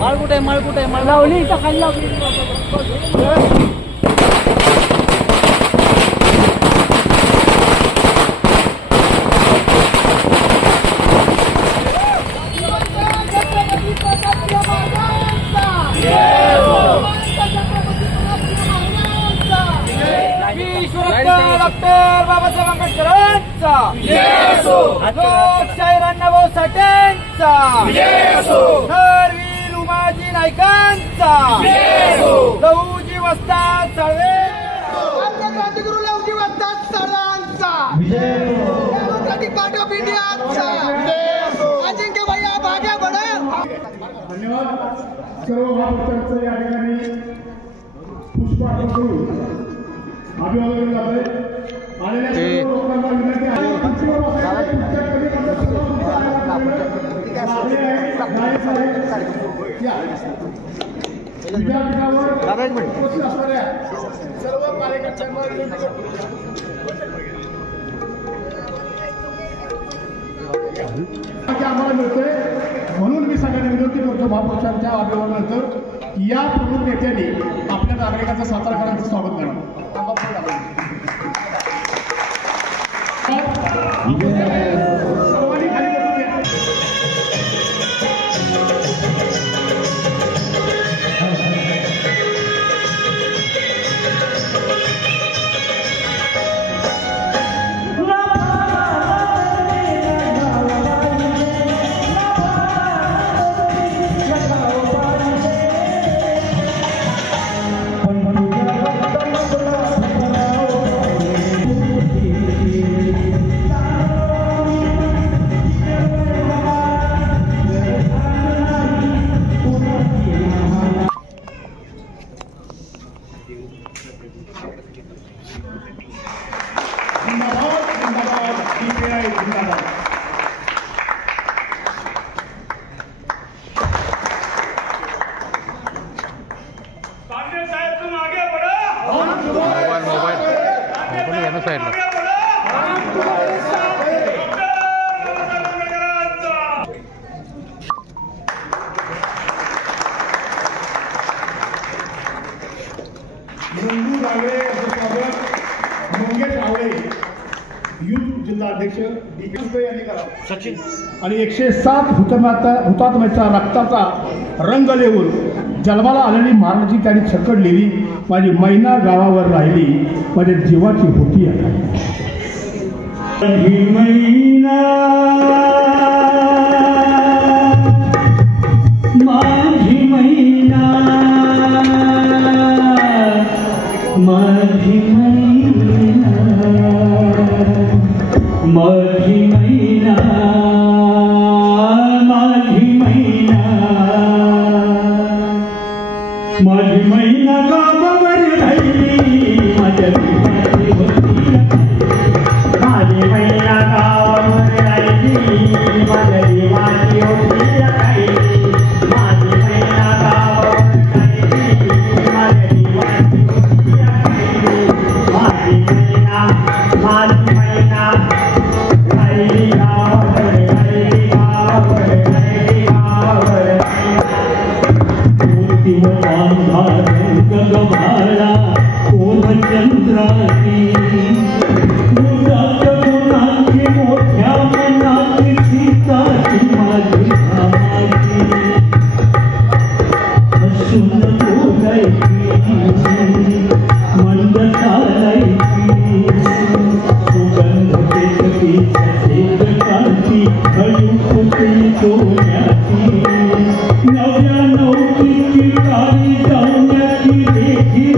माळ कुठे लावली इथं खाली लावली डॉक्टर बाबासाहेब आंबेडकरांचा लोकशाहीर अण्णाभाऊ साठेंचा वीर उमाजी नाईकांचा लहुजी वस्ताद साळवे आमच्या क्रांतिगुरू लहुजी वस्ताद साळवांचा डेमोक्रॅटिक पार्टी ऑफ इंडियाचा अजिंक्य भैया भाग्या बडा धन्यवाद सर्व महापुरुषांचं या ठिकाणी पुष्पार्पण करून अभिवादन करते आलेल्या सर्व लोकांना विनंती आहे विद्यापीठावर उपस्थित असणाऱ्या सर्व कार्यकर्त्यांना विनंती आम्हाला मिळतोय म्हणून मी सगळ्यांना विनंती करतो महापुरुषांच्या अभिवादनानंतर या प्रमुख नेत्यांनी आपल्या नागरिकांचं सातारकरांचं स्वागत करावं. सर्वांनी खाली सचिन आणि 107 हुतात्म्याच्या रक्ताचा रंग लेवून जन्माला आलेली महाराजांची त्यांनी छकड लिहिली. माझी मैना गावावर राहिली माझ्या जीवाची होती मैना माझी मैना माझी मैना माझी मैना माझी मैना माझी मैना गावावर राहिली माझ्या जीवाची होती माझी मैना गावावर राहिली माझ्या जीवाची होती माझी मैना गावावर राहिली माझ्या जीवाची होती माझी मैना माझी मैना गगभाला ओम चंद्राची मुदाच्या गुणाची मोठ्या मनाची सीताची माझी कामाची हसून बोलायची मंद चालायची सुगंध पेटती कांती हळूकुटी सोन्याची नव्या नवरीची काळी जाण्याची देखी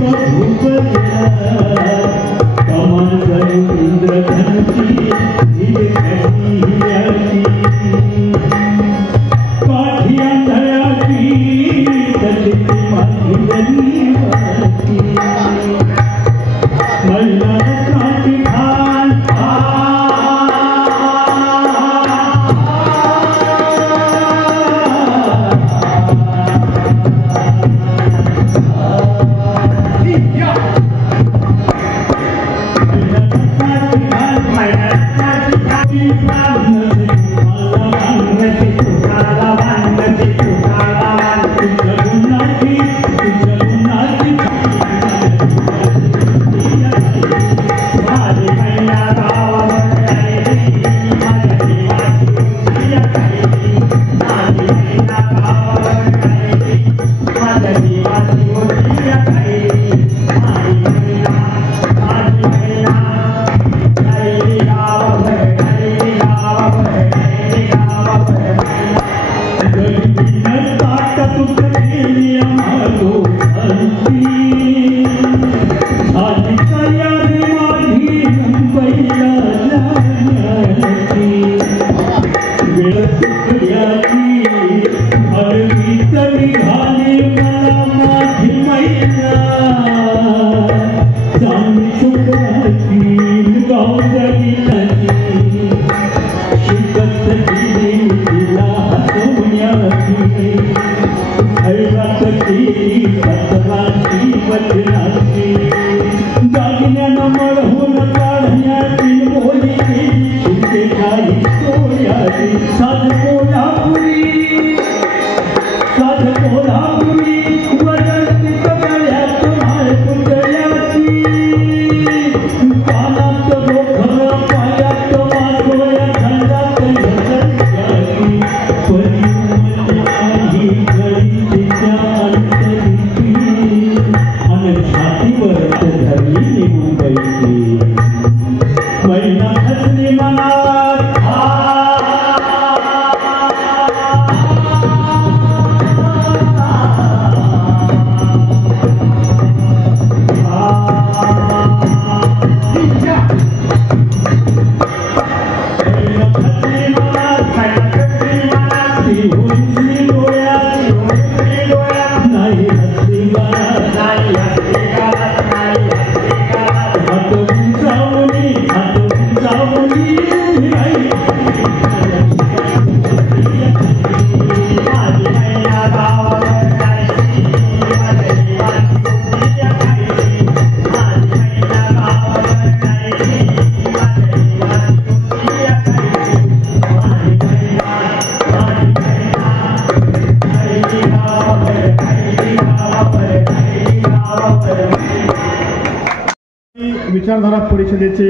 विचारधारा परिषदेचे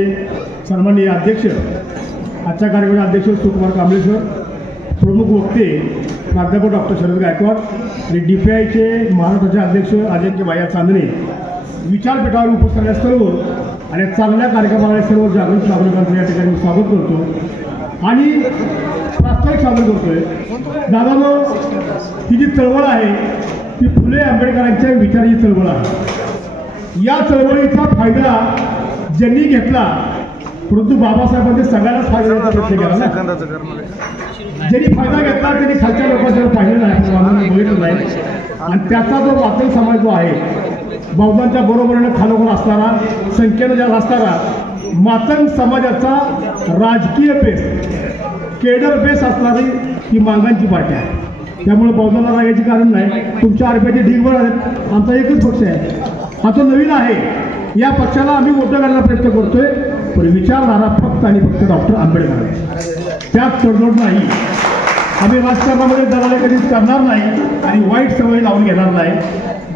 सन्माननीय अध्यक्ष, आजच्या कार्यक्रमाचे अध्यक्ष सुकुमार कांबळे सर, प्रमुख वक्ते प्राध्यापक डॉक्टर शरद गायकवाड आणि DPIचे महाराष्ट्राचे अध्यक्ष अजिंक्य भाया चांदणे, विचारपीठावर उपस्थित सर्व आणि चांगल्या कार्यक्रमाला सर्व जागृत नागरिकांचं या ठिकाणी स्वागत करतो आणि प्रास्ताविक सादर करतोय. दादानो, ही जी चळवळ आहे ती फुले आंबेडकरांच्या विचाराची चळवळ आहे. या चळवळीचा फायदा ज्यांनी घेतला, परंतु बाबासाहेबांनी सगळ्यांनाच फायदा देण्याचा प्रयत्न केला ना. ज्यांनी फायदा घेतला त्यांनी खालच्या लोकांच्यावर पाहिलं नाही, बघितलं नाही. आणि त्याचा जो मातंग समाज जो आहे, बौद्धांच्या बरोबरीनं खालोखाल असणारा, संख्येनं जास्त असणारा मातंग समाजाचा राजकीय बेस, केडर बेस असणारी ही मांगांची पार्टी आहे. त्यामुळे बौद्धांना रागायचे कारण नाही. तुमच्या आरपीआयचे ढिगभर आहेत. आमचा एकच पक्ष आहे, हा तो नवीन आहे. या पक्षाला आम्ही मोठं करण्याचा प्रयत्न करतोय, पण विचारधारा फक्त आणि फक्त डॉक्टर आंबेडकर आहे. त्यात तडजोड नाही. आम्ही राजकारणामध्ये दलाली कधीच करणार नाही आणि वाईट सवय लावून घेणार नाही.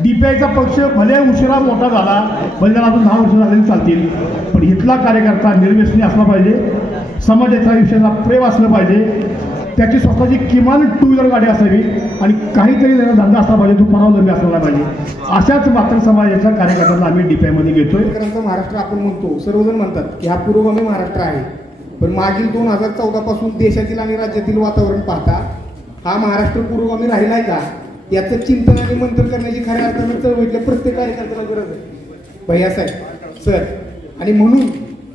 DPIचा पक्ष भले उशिरा मोठा झाला, भले त्याला अजून 10 वर्ष झालेली चालतील, पण इथला कार्यकर्ता निर्व्यसनी असला पाहिजे, समाजाच्या आयुष्याला प्रेम असलं पाहिजे, त्याची स्वतःची किमान 2 व्हीलर गाडी असावी आणि काहीतरी त्याचा धंदा असला पाहिजे, तो परावलंबी असला पाहिजे. अशाच मात्र समाजाच्या कार्यकर्त्यांना आम्ही DPIमध्ये घेतोय. महाराष्ट्र आपण म्हणतो, सर्वजण म्हणतात की हा पुरोगामी महाराष्ट्र आहे, पण मागील 2014 पासून देशातील आणि राज्यातील वातावरण पाहता हा महाराष्ट्र पुरोगामी राहिलाय का, याचं चिंतन आणि मंथन करण्याची खऱ्या अर्थानं चळवळीतल्या प्रत्येक कार्यकर्त्याला गरज आहे भैयासाहेब सर. आणि म्हणून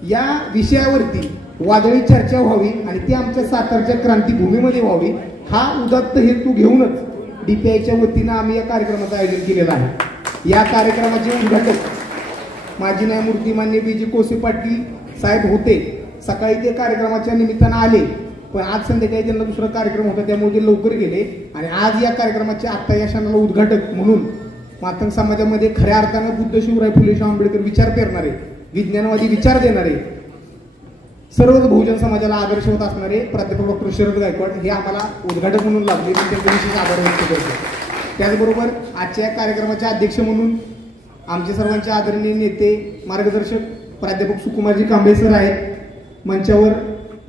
या विषयावरती वादळी चर्चा व्हावी आणि ती आमच्या सातारच्या क्रांतीभूमीमध्ये व्हावी, हा उदात्त हेतू घेऊनच DPIच्या वतीनं आम्ही या कार्यक्रमाचं आयोजन केलेलं आहे. या कार्यक्रमाचे उद्घाटक माजी न्यायमूर्ती मान्य BG कोसे पाटील साहेब होते. सकाळी ते कार्यक्रमाच्या निमित्तानं आले, पण आज संध्याकाळी त्यांना दुसरा कार्यक्रम होता, त्यामुळे ते लवकर गेले. आणि आज या कार्यक्रमाचे आत्ता या क्षणाला उद्घाटक म्हणून मातंग समाजामध्ये खऱ्या अर्थानं बुद्ध शिवराय फुले शाहू आंबेडकर विचार पेरणारे, विज्ञानवादी विचार देणारे, सर्वच बहुजन समाजाला आदर्श होत असणारे प्राध्यापक डॉक्टर शरद गायकवाड हे आम्हाला उद्घाटक म्हणून लागले, मी त्यांचे विशेष आभार व्यक्त करतो. त्याचबरोबर आजच्या या कार्यक्रमाचे अध्यक्ष म्हणून आमचे सर्वांचे आदरणीय नेते मार्गदर्शक प्राध्यापक सुकुमारजी कांबळे सर आहेत. मंचावर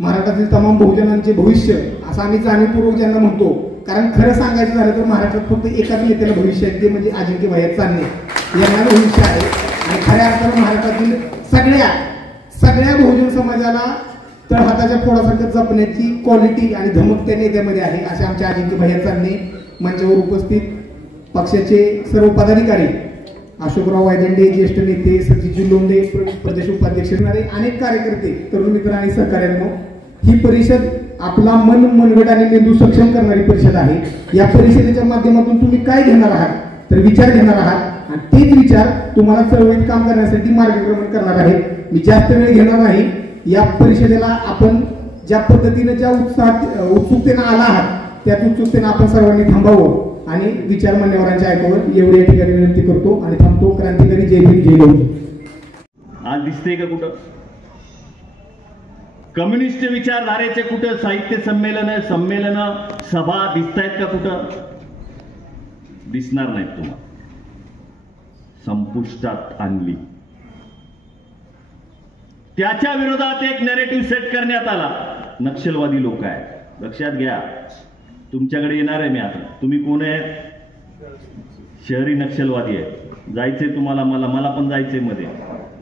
महाराष्ट्रातील तमाम बहुजनांचे भविष्य असं आम्ही जाणीवपूर्वक ज्यांना म्हणतो, कारण खरं सांगायचं झालं तर महाराष्ट्रात फक्त एकाच नेत्याला भविष्य आहे, ते म्हणजे अजिंक्य भाया चांदणे यांना भविष्य आहे. आणि खऱ्या अर्थानं महाराष्ट्रातील सगळ्या बहुजन समाजाला तळहाताच्या पोळासारखं जपण्याची क्वालिटी आणि धमक त्या नेत्यामध्ये आहे, असे आमचे अजिंक्य भाया चांदणे. मंचावर उपस्थित पक्षाचे सर्व पदाधिकारी, अशोकराव वायदंडे ज्येष्ठ नेते, सतीजी लोंढे प्रदेश उपाध्यक्ष, अनेक कार्यकर्ते, तरुण मित्र आणि सहकार्यांनो, ही परिषद आपला मनगट आणि मेंदू सक्षम करणारी परिषद आहे. या परिषदेच्या माध्यमातून तुम्ही काय घेणार आहात, तर विचार घेणार आहात आणि तेच विचार तुम्हाला चळवळीत काम करण्यासाठी मार्गक्रमण करणार आहेत. मी जास्त वेळ घेणार नाही. या परिषदेला आपण ज्या पद्धतीने ज्या उत्सुकतेने आला आहात त्यात उत्सुकतेने आपण सर्वांनी थांबावं आणि विचार मान्यवरांच्या ऐकावं एवढी या ठिकाणी विनंती करतो आणि थांबतो. क्रांतिकारी जय भीम जय गौरी. आज दिसते का कुठं कम्युनिस्ट विचारधारेचे कुठं साहित्य संमेलन सभा दिसतायत का? कुठं दिसणार नाहीत. तुम्हाला संपुष्टात आणली. त्याच्या विरोधात एक नॅरेटिव्ह सेट करण्यात आला. नक्षलवादी लोक आहेत, लक्षात घ्या. तुमच्याकडे येणार आहे मी आता. तुम्ही कोण आहेत? शहरी नक्षलवादी आहे. जायचंय तुम्हाला, मला पण जायचंय मध्ये.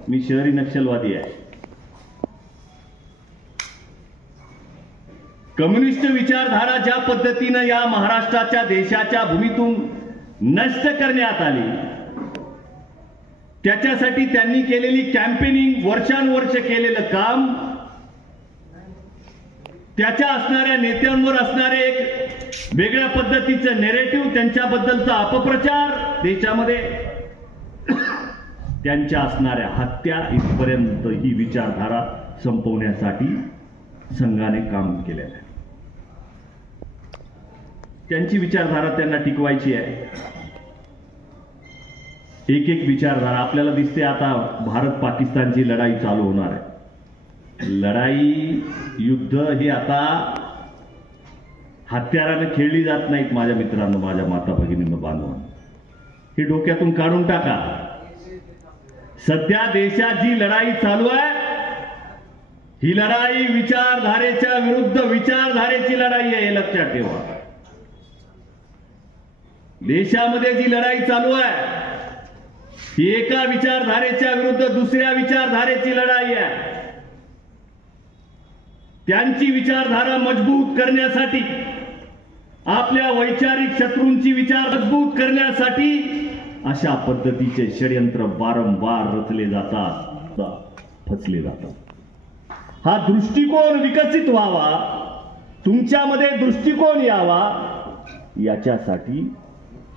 मी शहरी नक्षलवादी आहे. कम्युनिस्ट विचारधारा ज्या पद्धतीनं या महाराष्ट्राच्या देशाच्या भूमीतून नष्ट करण्यात आली, त्याच्यासाठी त्यांनी केलेली कॅम्पेनिंग, वर्षानुवर्ष केलेलं काम, त्याच्या असणाऱ्या नेत्यांवर असणारे एक वेगळ्या पद्धतीचं नेरेटिव्ह, त्यांच्याबद्दलचा अपप्रचार देशामध्ये, त्यांच्या असणाऱ्या हत्या, इथपर्यंत ही विचारधारा संपवण्यासाठी संघाने काम केलेलं आहे. त्यांची विचारधारा त्यांना टिकवायची आहे. एक एक विचारधारा आपल्याला दिसते. आता भारत पाकिस्तानची लढाई चालू होणार आहे. लढाई, युद्ध हे आता हत्याराने खेळली जात नाहीत. माझ्या मित्रांनो, माझ्या माता भगिनींनो, बांधवांनो, हे डोक्यातून काढून टाका. सध्या देशात जी लढाई चालू आहे, ही लढाई विचारधारेच्या विरुद्ध विचारधारेची लढाई आहे, हे लक्षात ठेवा. देशामध्ये जी लढाई चालू आहे ही एका विचारधारेच्या विरुद्ध दुसऱ्या विचारधारेची लढाई आहे. त्यांची विचारधारा मजबूत करण्यासाठी, आपल्या वैचारिक शत्रूंची विचार मजबूत करण्यासाठी अशा पद्धतीचे षडयंत्र वारंवार रचले जातात, फसले जातात. हा दृष्टिकोन विकसित व्हावा, तुमच्यामध्ये दृष्टिकोन यावा, याच्यासाठी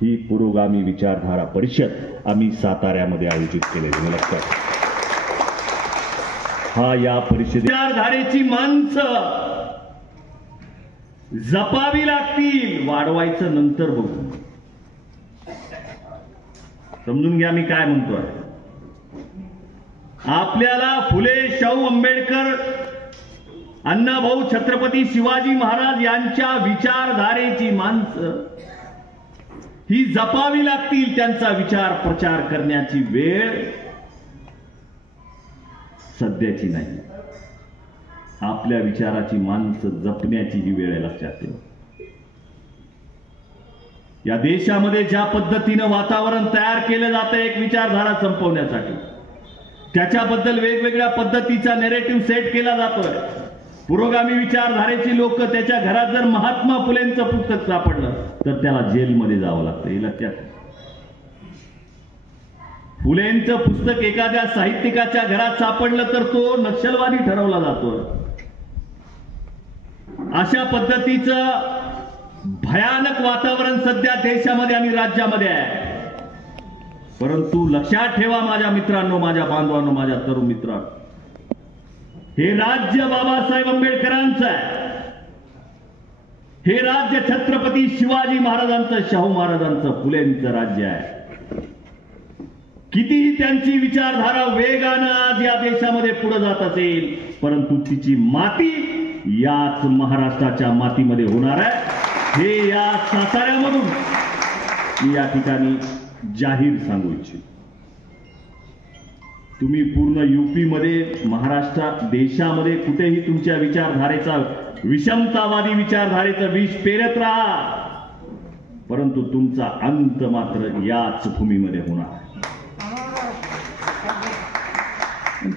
ही पुरोगामी विचारधारा परिषद आम्ही साताऱ्यामध्ये आयोजित केलेली. लक्षात, हा या परिषदे विचारधारेची माणसं जपावी लागतील. वाढवायचं नंतर बघू. समजून घ्या मी काय म्हणतोय. आपल्याला फुले, शाहू आंबेडकर, अण्णाभाऊ छत्रपती शिवाजी महाराज यांच्या विचारधारेची माणसं ही जपावी लागतील. त्यांचा विचार प्रचार करण्याची वेळ सध्याची नाही. आपल्या विचाराची माणसं जपण्याची ही वेळ आहे, लक्षात ठेवा. या देशामध्ये ज्या पद्धतीनं वातावरण तयार केलं जातं एक विचारधारा संपवण्यासाठी, त्याच्याबद्दल वेगवेगळ्या पद्धतीचा नॅरेटिव्ह सेट केला जातोय. पुरोगामी विचारधारेची लोक, त्याच्या घरात जर महात्मा फुलेंचं पुस्तक सापडलं तर त्याला जेलमध्ये जावं लागतं, हे लक्षात. फुलेंचं पुस्तक एखाद्या साहित्यिकाच्या घरात सापडलं तर तो नक्षलवादी ठरवला जातो. अशा पद्धतीचं भयानक वातावरण सध्या देशामध्ये आणि राज्यामध्ये आहे. परंतु लक्षात ठेवा माझ्या मित्रांनो, माझ्या बांधवांनो, माझ्या तरुण मित्रांनो, हे राज्य बाबासाहेब आंबेडकरांचं आहे. हे राज्य छत्रपती शिवाजी महाराजांचं, शाहू महाराजांचं, फुलेंचं राज्य आहे. कितीही त्यांची विचारधारा वेगानं आज या देशामध्ये पुढे जात असेल, परंतु तिची माती याच महाराष्ट्राच्या मातीमध्ये होणार आहे, हे या साताऱ्यामधून मी या ठिकाणी जाहीर सांगू इच्छितो. तुम्ही पूर्ण यूपी मध्ये, महाराष्ट्रात, देशामध्ये कुठेही तुमच्या विचारधारेचा, विषमतावादी विचारधारेचं विष पेरत राहा, परंतु तुमचा अंत मात्र याच भूमीमध्ये होणार.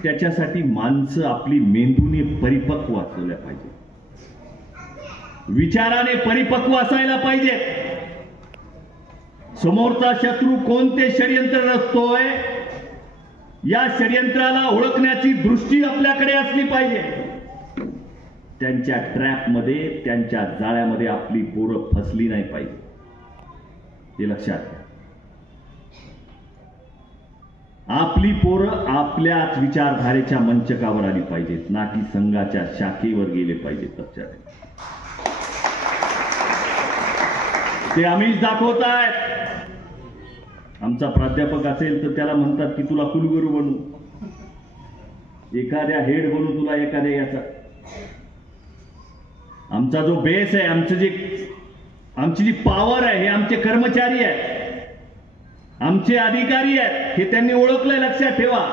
त्याच्यासाठी माणसं आपली मेंदूने परिपक्व असल्या पाहिजे, विचाराने परिपक्व असायला पाहिजे. समोरचा शत्रू कोणते षडयंत्र रचतोय या षडयंत्राला ओळखण्याची दृष्टी आपल्याकडे असली पाहिजे. त्यांच्या ट्रॅपमध्ये, त्यांच्या जाळ्यामध्ये आपली पोरं फसली नाही पाहिजे, हे लक्षात घ्या. आपली पोरं आपल्याच विचारधारेच्या मंचकावर आली पाहिजेत, ना की संघाच्या शाखेवर गेले पाहिजेत, लक्षात घ्या. ते आमिष दाखवतायत. आमचा प्राध्यापक असेल तर त्याला म्हणतात की तुला कुलगुरू बनू, एखाद्या हेड बनू तुला एखाद्या याचा. आमचा जो बेस आहे, आमची जी पॉवर आहे, हे आमचे कर्मचारी आहेत, आमचे अधिकारी आहेत, हे त्यांनी ओळखलंय. लक्षात ठेवा,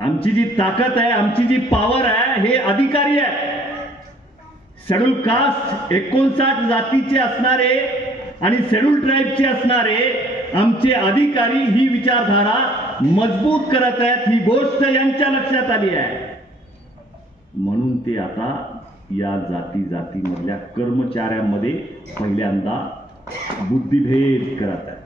आमची जी ताकद आहे, आमची जी पॉवर आहे, हे अधिकारी आहेत. शेड्यूल कास्ट 59 जातीचे असणारे आणि शेड्यूल ट्राईबचे असणारे आमचे अधिकारी ही विचारधारा मजबूत करत आहेत. ही गोष्ट यांच्या लक्षात आली आहे. म्हणून ते आता या जातीमधल्या कर्मचाऱ्यांमध्ये पहिल्यांदा बुद्धिभेद करत आहेत.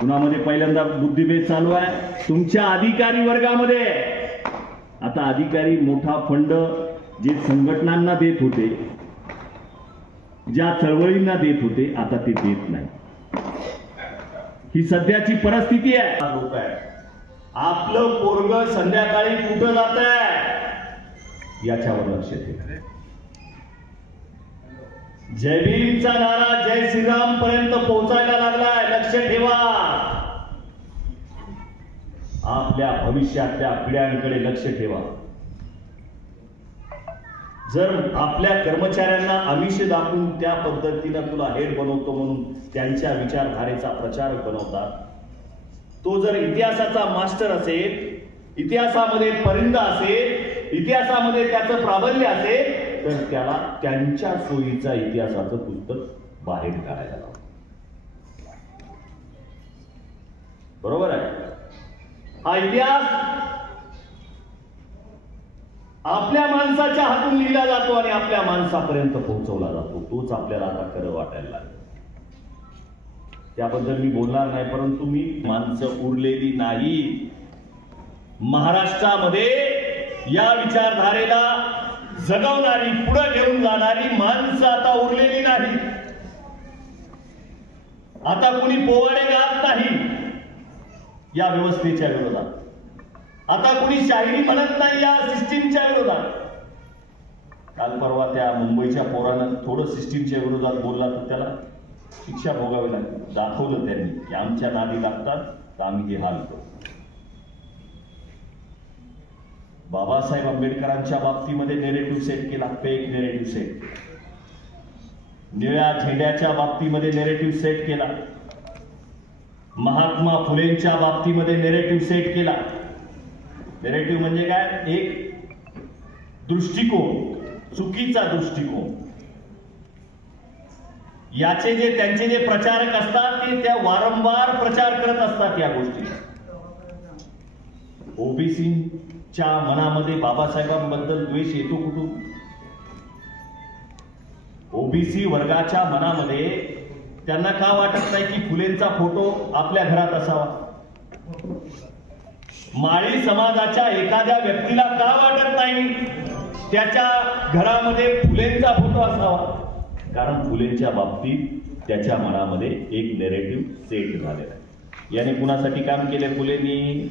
कुणामध्ये पहिल्यांदा बुद्धिभेद चालू आहे? तुमच्या अधिकारी वर्गामध्ये. आता अधिकारी मोठा फंड जे संघटनांना देत होते, ज्या चळवळींना देत होते, आता ते देत नाही. ही सध्याची परिस्थिती आहे. लोक आहे, आपलं पोरग संध्याकाळी कुठं जात आहे याच्यावर लक्ष ठेवा. जय भीमचा नारा जय श्रीराम पर्यंत पोहोचायला लागलाय. लक्ष ठेवा. आपल्या भविष्यातल्या पिढ्यांकडे लक्ष ठेवा. जर आपल्या कर्मचाऱ्यांना आमिष दाखवून त्या पद्धतीनं तुला हेड बनवतो म्हणून त्यांच्या विचारधारेचा प्रचारक बनवतात, तो जर इतिहासाचा मास्टर असेल, इतिहासामध्ये परिंदा असेल, इतिहासामध्ये त्याचं प्राबल्य असेल, तर त्याला त्यांच्या सोयीचा इतिहासाचं पुस्तक बाहेर काढायला लावतं. बरोबर आहे. हा इतिहास आपल्या माणसाच्या हातून लिहिला जातो आणि आपल्या माणसापर्यंत पोहोचवला जातो. तोच आपल्याला आता खरं वाटायला लागलं. त्याबद्दल मी बोलणार नाही, परंतु मी माणसं उरलेली नाही. महाराष्ट्रामध्ये या विचारधारेला जगवणारी, पुढे घेऊन जाणारी माणसं आता उरलेली नाही. आता कुणी पोवाडे गात नाही या व्यवस्थेच्या विरोधात. आता कुणी शाहिरी म्हणत नाही या सिस्टीमच्या विरोधात. काल परवा त्या मुंबईच्या पोरानं थोडं सिस्टीमच्या विरोधात बोलला तर त्याला शिक्षा भोगावी लागली. दाखवलं त्यांनी की आमच्या नादी लागतात तर आम्ही हे हाल करू. बाबासाहेब आंबेडकरांच्या बाबतीमध्ये नेरेटिव्ह सेट केला, फेक नेरेटिव्ह सेट. निळ्या झेंड्याच्या बाबतीमध्ये नेरेटिव्ह सेट केला. महात्मा फुलेंच्या बाबतीमध्ये नेरेटिव्ह सेट केला. नेरेटिव्ह म्हणजे काय? एक दृष्टिकोन, चुकीचा दृष्टिकोन. याचे त्यांचे जे प्रचारक असतात ते त्या वारंवार प्रचार करत असतात या गोष्टी. ओबीसीच्या मनामध्ये बाबासाहेबांबद्दल द्वेष येतो कुठून? ओबीसी वर्गाच्या मनामध्ये त्यांना का वाटत नाही की फुलेंचा फोटो आपल्या घरात असावा? माळी समाजाच्या एखाद्या व्यक्तीला का वाटत नाही त्याच्या घरामध्ये फुलेंचा फोटो असावा? कारण फुलेंच्या बाबतीत त्याच्या मनामध्ये एक नेरेटिव्ह सेट झालेला आहे. याने कुणासाठी काम केले फुलेंनी?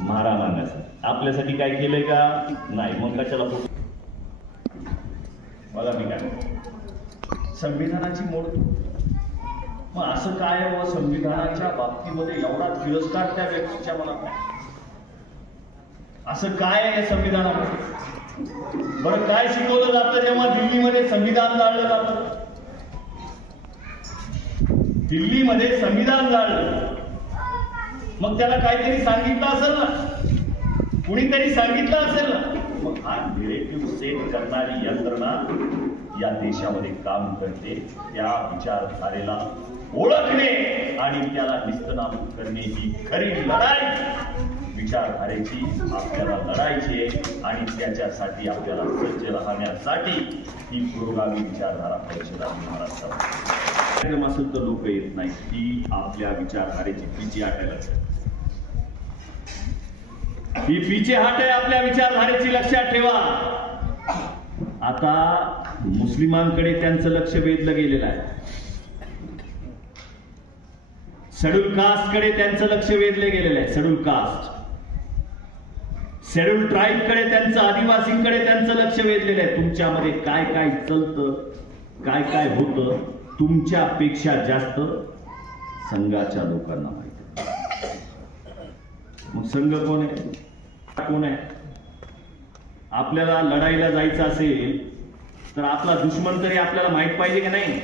मारा मारण्यासाठी. आपल्यासाठी काय केलंय का? नाही. मग कशाला फोटो? बघा मी काय संविधानाची मोड. मग असं काय व संविधानाच्या बाबतीमध्ये एवढा तिरस्कार त्या व्यक्तीच्या मनात नाही? असं काय आहे या संविधानामध्ये? बरं काय शिकवलं जातं जेव्हा दिल्लीमध्ये संविधान जाळलं जातं? दिल्लीमध्ये संविधान जाळलं, मग त्याला काहीतरी सांगितलं असेल ना, कुणीतरी सांगितलं असेल ना. मग हा नेरेटिव्ह सेट करणारी यंत्रणा या देशामध्ये काम करते. त्या विचारधारेला ओळखणे आणि त्याला निस्तनाबूत करणे ही खरी लढाई विचारधारेची आपल्याला लढायची आहे. आणि त्याच्यासाठी आपल्याला सज्ज राहण्यासाठी ही पुरोगामी विचारधारा परिषद महाराष्ट्रात असेल तर लोक येत नाही. ही आपल्या विचारधारेची पिची हाटायला, ही पिचे हाट आहे आपल्या विचारधारेची. लक्षात ठेवा. आता मुस्लिमांकडे त्यांचं लक्ष वेधलं गेलेलं आहे. शेड्यूल कास्ट कडे त्यांचं लक्ष वेधले गेलेलं आहे. शेड्यूल कास्ट, शेड्यूल ट्राईब कडे त्यांचं, आदिवासींकडे त्यांचं लक्ष वेधलेलं आहे. तुमच्यामध्ये काय काय चालतं काय काय होतं तुमच्यापेक्षा जास्त संघाच्या लोकांना माहिती. मग संघ कोण आहे? आपल्याला लढाईला जायचं असेल तर आपला दुश्मन तरी आपल्याला माहित पाहिजे की नाही?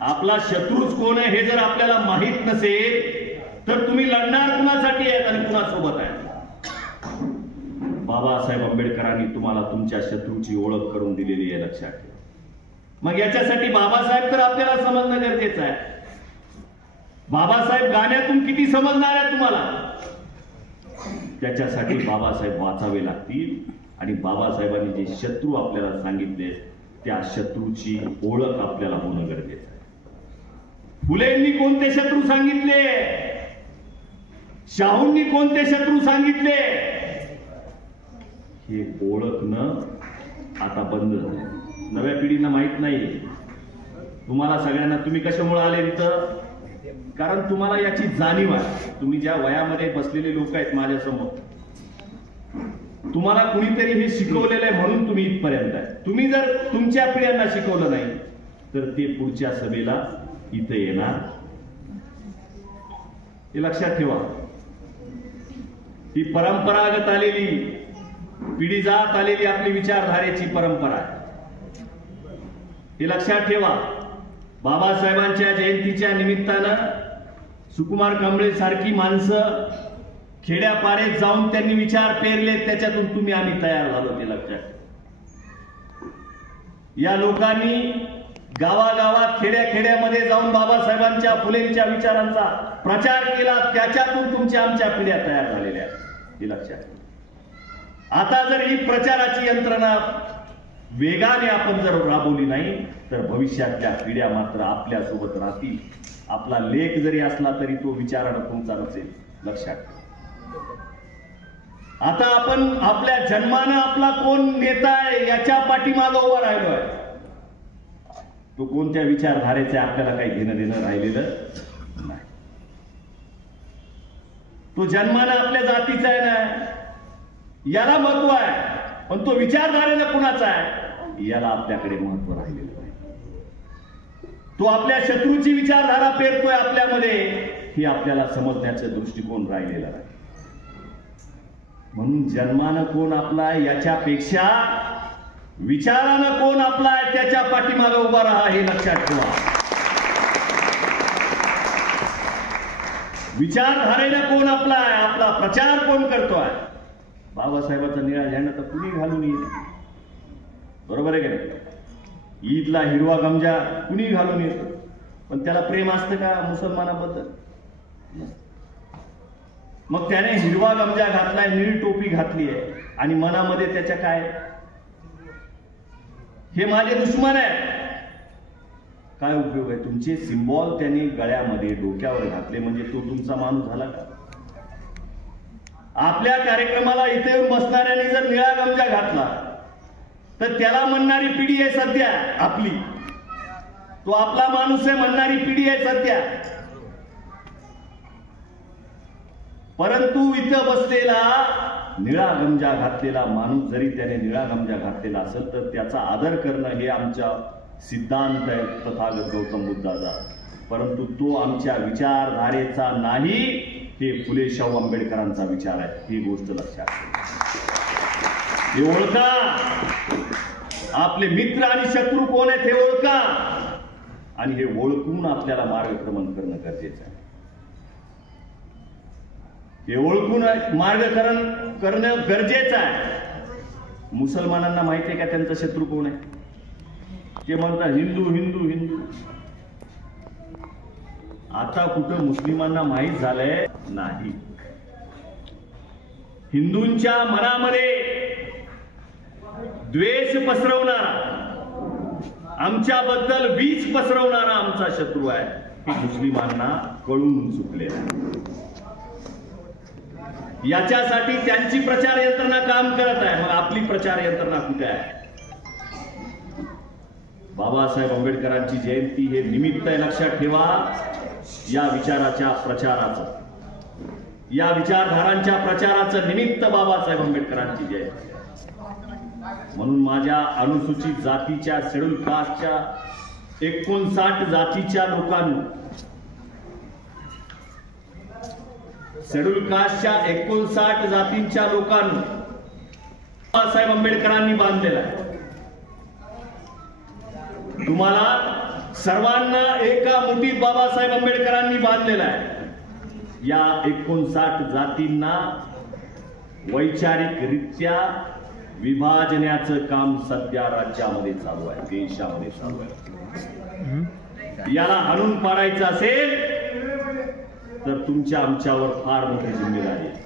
आपला शत्रूच कोण आहे हे जर आपल्याला माहित नसेल तर तुम्ही लढणार कुणासाठी आहेत आणि कुणासोबत आहे? बाबासाहेब आंबेडकरांनी तुम्हाला तुमच्या शत्रूची ओळख करून दिलेली आहे, लक्षात ठेवा. मग याच्यासाठी बाबासाहेब तर आपल्याला समजणं गरजेचं आहे. बाबासाहेब गाण्यातून किती समजणार आहे तुम्हाला? त्याच्यासाठी बाबासाहेब वाचावे लागतील आणि बाबासाहेबांनी जे शत्रू आपल्याला सांगितले त्या शत्रूची ओळख आपल्याला होणं गरजेचं आहे. फुलेंनी कोणते शत्रू सांगितले? शाहूंनी कोणते शत्रू सांगितले? हे ओळखणं आता बंद झालं. नव्या पिढींना माहित नाही. तुम्हाला सगळ्यांना, तुम्ही कशामुळे आले इथं? कारण तुम्हाला याची जाणीव आहे. तुम्ही ज्या वयामध्ये बसलेले लोक आहेत माझ्यासमोर, तुम्हाला कुणीतरी हे शिकवलेलं आहे म्हणून तुम्ही इथपर्यंत आहे. तुम्ही जर तुमच्या पिढ्यांना शिकवलं नाही तर ते पुढच्या सभेला इथं येणार. हे लक्षात ठेवा. ही परंपरागत आलेली, पिढी जात आलेली आपली विचारधारेची परंपरा आहे. हे लक्षात ठेवा. बाबासाहेबांच्या जयंतीच्या निमित्तानं सुकुमार कांबळे सारखी माणसं खेड्यापाड्यात जाऊन त्यांनी विचार पेरले, त्याच्यातून तुम्ही आम्ही तयार झालो. ते लक्षात ठेवा. या लोकांनी गावागावात खेड्याखेड्यामध्ये जाऊन बाबासाहेबांच्या, फुलेंच्या विचारांचा प्रचार केला, त्याच्यातून तुमच्या आमच्या पिढ्या तयार झालेल्या आहेत. हे लक्षात ठेवा. आता जर ही प्रचाराची यंत्रणा वेगाने आपण जर राबवली नाही तर भविष्यातल्या पिढ्या मात्र आपल्या सोबत राहतील. आपला लेख जरी असला तरी तो विचारानं तुमचा नसेल. लक्षात ठेवा. आता आपण आपल्या जन्मानं आपला कोण नेता आहे याच्या पाठीमागं उभा राहिलोय. तो कोणत्या विचारधारेचे आपल्याला काही घेणं देणं राहिलेलं नाही. तो जन्मानं आपल्या जातीचा आहे ना, याला महत्व आहे. पण तो विचारधारेनं कुणाचा आहे याला आपल्याकडे महत्व राहिलेलं नाही. तो आपल्या शत्रूची विचारधारा पेरतोय आपल्यामध्ये, हे आपल्याला समजण्याचा दृष्टिकोन राहिलेला नाही. म्हणून जन्मानं कोण आपला आहे याच्यापेक्षा विचारानं कोण आपला आहे त्याच्या पाठीमागे उभा राहा. हे लक्षात ठेवा. विचारधारेनं कोण आपला आहे, आपला प्रचार कोण करतोय. बाबासाहेबांचा निळा झेंडा तर कुणी घालून येईल, बरोबर आहे का नाही? ईदला हिरवा गमजा कुणी घालून येतो, पण त्याला प्रेम असतं का मुसलमानाबद्दल? मग त्याने हिरवा गमजा घातलाय, निळी टोपी घातली आहे आणि मनामध्ये त्याच्या काय, हे माझे दुश्मन आहे. काय उपयोग आहे? तुमचे सिम्बॉल त्यांनी गळ्यामध्ये, डोक्यावर घातले म्हणजे तो तुमचा माणूस झाला का? आपल्या कार्यक्रमाला इथे येऊन बसणाऱ्याने जर निळा गमजा घातला तर त्याला म्हणणारी पिढी आहे सध्या आपली, तो आपला माणूस आहे म्हणणारी पिढी आहे सध्या. परंतु इथं बसलेला निळा गमजा घातलेला माणूस, जरी त्याने निळा गमजा घातलेला असेल तर त्याचा आदर करणं हे आमचा सिद्धांत आहे तथागत गौतम बुद्धाचा. परंतु तो आमच्या विचारधारेचा नाही, हे फुले शाहू आंबेडकरांचा विचार आहे. ही गोष्ट लक्षात ठेवा. हे ओळखा. आपले मित्र आणि शत्रू कोण आहेत हे ओळखा आणि हे ओळखून आपल्याला मार्गक्रमण करणं गरजेचं आहे. हे ओळखून मार्गक्रमण करणं गरजेचं आहे. मुसलमानांना माहिती आहे का त्यांचा शत्रू कोण आहे? ते म्हणतात हिंदू हिंदू हिंदू. आता कुठं मुस्लिमांना माहीत झालंय नाही. हिंदूंच्या मनामध्ये द्वेष पसरवणारा, आमच्याबद्दल वीज पसरवणारा आमचा शत्रू आहे, हे मुस्लिमांना कळून चुकलेला आहे. याच्यासाठी त्यांची प्रचार यंत्रणा काम करत आहे. मग आपली प्रचार यंत्रणा कुठे आहे? बाबासाहेब आंबेडकरांची जयंती हे निमित्त आहे, लक्षात ठेवा. या विचाराच्या प्रचाराचं, या विचारधारांच्या प्रचाराचं निमित्त बाबासाहेब आंबेडकरांची जयंती. म्हणून माझ्या अनुसूचित जातीच्या शेड्यूल कास्टच्या 59 जातीच्या लोकांना, शेड्यूल कास्टच्या 59 जातींच्या लोकांना बाबासाहेब आंबेडकरांनी बांधलेला आहे. तुम्हाला सर्वांना एका मुठीत बाबासाहेब आंबेडकरांनी बांधलेला आहे. या 59 जातींना वैचारिकरित्या विभाजण्याचं काम सध्या राज्यामध्ये चालू आहे, देशामध्ये चालू आहे. याला हाणून पाडायचं असेल तर तुमच्या आमच्यावर फार मोठी जिम्मेदारी आहे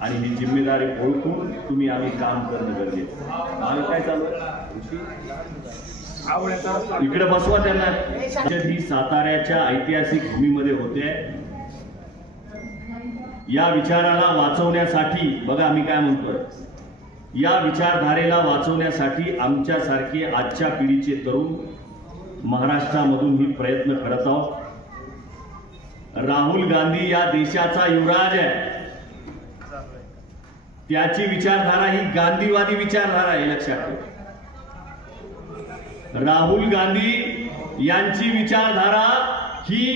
आणि ही जिम्मेदारी ओळखून तुम्ही आम्ही काम करणं गरजेचं आहे. काय चालू आहे इकडे बसवा त्यांना. ही साताऱ्याच्या ऐतिहासिक भूमीमध्ये होते. या विचाराला वाचवण्यासाठी बघा आम्ही काय म्हणतोय, या विचारधारेला वाचवण्यासाठी आमच्यासारखे आजच्या पिढीचे तरुण महाराष्ट्रामधून ही प्रयत्न करत आहोत. राहुल गांधी या देशाचा युवराज आहे. त्याची विचारधारा ही गांधीवादी विचारधारा आहे, लक्षात ठेवा. राहुल गांधी यांची विचारधारा ही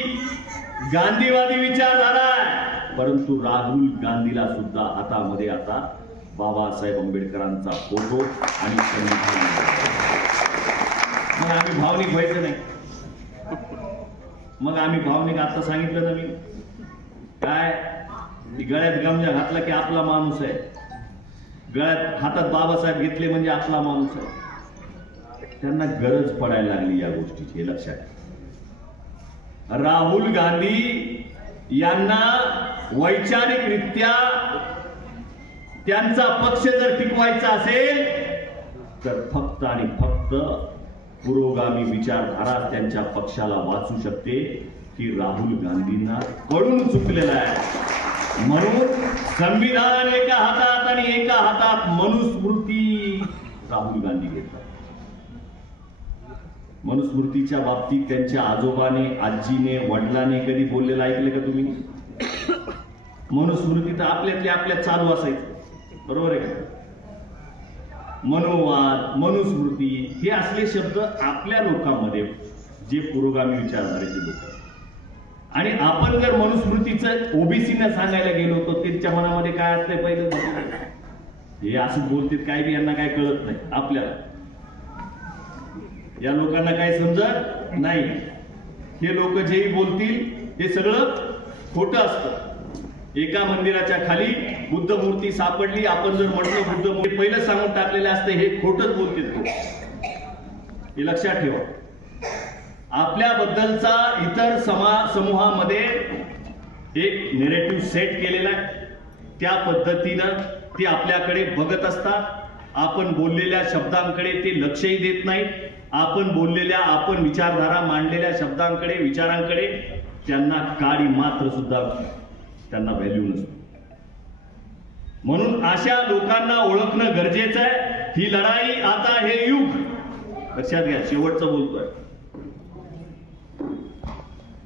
गांधीवादी विचारधारा आहे. परंतु राहुल गांधीला सुद्धा हातामध्ये आता बाबासाहेब आंबेडकरांचा फोटो आणि संविधान. मग आम्ही भावनिक व्हायचं नाही. मग आम्ही भावनिक आता सांगितलं ना मी काय, गळ्यात गमजा घातला की आपला माणूस आहे, गळ्यात हातात बाबासाहेब घेतले म्हणजे आपला माणूस आहे. त्यांना गरज पडायला लागली या गोष्टीची, हे लक्षात ठेवा. राहुल गांधी यांना वैचारिकरित्या त्यांचा पक्ष जर टिकवायचा असेल तर फक्त आणि फक्त पुरोगामी विचारधारा त्यांच्या पक्षाला वाचू शकते, की राहुल गांधींना कळून चुकलेला आहे. म्हणून संविधान एका हातात आणि एका हातात मनुस्मृती राहुल गांधी घेतात. मनुस्मृतीच्या बाबतीत त्यांच्या आजोबाने, आजीने, वडिलांनी कधी बोललेलं ऐकलं का तुम्ही? मनुस्मृती तर आपल्यात चालू असायचं, बरोबर आहे का? मनोवाद, मनुस्मृती हे असले शब्द आपल्या लोकांमध्ये, जे पुरोगामी विचारधारेचे लोक, आणि आपण जर मनुस्मृतीचं ओबीसीने सांगायला गेलो तर त्यांच्या मनामध्ये काय असतंय पहिलं, हे असं बोलतात काय बी, यांना काय कळत नाही. आपल्याला या लोकांना काय समजत नाही. हे लोक जेही बोलतील ते सगळं खोटं असतं. एका मंदिराच्या खाली बुद्ध मूर्ती सापडली, आपण जर म्हटलं बुद्ध मूर्ती, पहिलं सांगून टाकलेलं असतं हे खोटंच बोलतील. हे लक्षात ठेवा. आपल्याबद्दलचा इतर समूहामध्ये एक नेरेटिव्ह सेट केलेला आहे. त्या पद्धतीनं ते आपल्याकडे बघत असतात. आपण बोललेल्या शब्दांकडे ते लक्षही देत नाहीत. आपण बोललेल्या, आपण विचारधारा मांडलेल्या शब्दांकडे, विचारांकडे त्यांना काडी मात्र सुद्धा त्यांना व्हॅल्यू नसते. म्हणून अशा लोकांना ओळखणं गरजेचं आहे. ही लढाई आता, हे युग लक्षात घ्या, शेवटचं बोलतोय,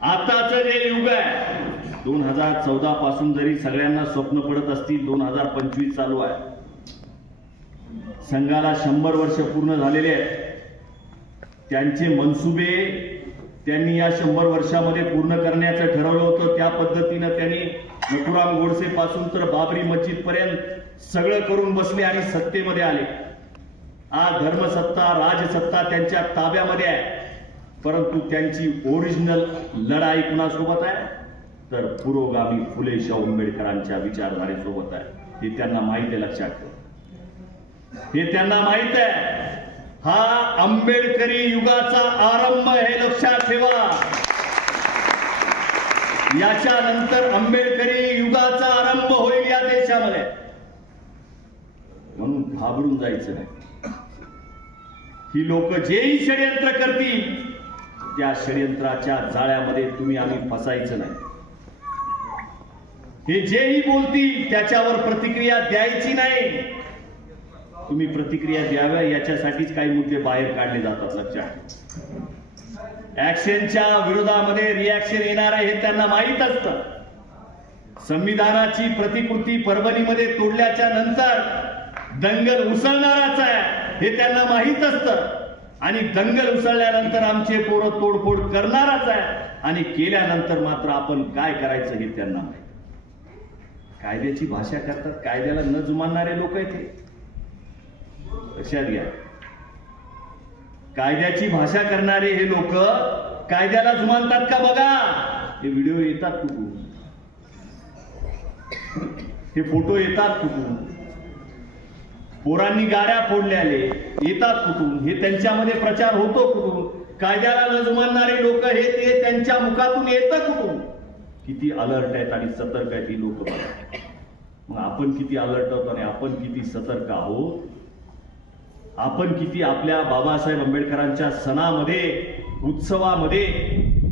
आताच जे युग आहे, 2014 पासून जरी सगळ्यांना स्वप्न पडत असतील, 2025 चालू आहे. संघाला 100 वर्ष पूर्ण झालेले आहेत. त्यांचे मनसुबे त्यांनी या 100 वर्षामध्ये पूर्ण करण्याचं ठरवलं होतं. त्या पद्धतीनं त्यांनी नथुराम गोडसे पासून तर बाबरी मस्जिद पर्यंत सगळं करून बसले आणि सत्तेमध्ये आले. आज धर्मसत्ता, राजसत्ता त्यांच्या ताब्यामध्ये आहे. परंतु त्यांची ओरिजिनल लढाई कुणासोबत आहे तर पुरोगामी फुले शाहू आंबेडकरांच्या विचारधारेसोबत आहे. हे त्यांना माहित आहे, लक्षात ठेवा. हे त्यांना माहित आहे. हा आंबेडकरी युगाचा आरंभ, हे लक्षात ठेवा. याच्यानंतर आंबेडकरी युगाचा आरंभ होईल या देशामध्ये. म्हणून घाबरून जायचं नाही. ही लोक जेही षडयंत्र करतील त्या षडयंत्राच्या जाळ्यामध्ये तुम्ही आम्ही फसायचं नाही. हे जेही बोलतील त्याच्यावर प्रतिक्रिया द्यायची नाही. तुम्ही प्रतिक्रिया द्याव्या याच्यासाठीच काही मुद्दे बाहेर काढले जातात, लक्षात. ऍक्शनच्या विरोधामध्ये रिॲक्शन येणार आहे हे त्यांना माहीत असतं. संविधानाची प्रतिकृती परभणीमध्ये तोडल्याच्या नंतर दंगल उसळणाराच आहे हे त्यांना माहीत असतं आणि दंगल उसळल्यानंतर आमचे पोरं तोडफोड करणारच आहे आणि केल्यानंतर मात्र आपण काय करायचं हे त्यांना माहित. कायद्याची भाषा करतात, कायद्याला न जुमानणारे लोक आहेत हे. लक्षात घ्या, कायद्याची भाषा करणारे हे लोक कायद्याला जुमानतात का बघा. हे व्हिडिओ येतात कुठून, हे फोटो येतात कुठून, पोरांनी गाड्या फोडल्याले येतात कुठून, हे त्यांच्यामध्ये प्रचार होतो कुठून, कायद्याला न जुमानणारे लोक हे ते त्यांच्या मुखातून येतं कुठून. किती अलर्ट आहेत आणि सतर्क आहेत ही लोक. मग आपण किती अलर्ट आहोत आणि आपण किती सतर्क आहोत. आपण किती आपल्या बाबासाहेब आंबेडकरांच्या सणामध्ये उत्सवामध्ये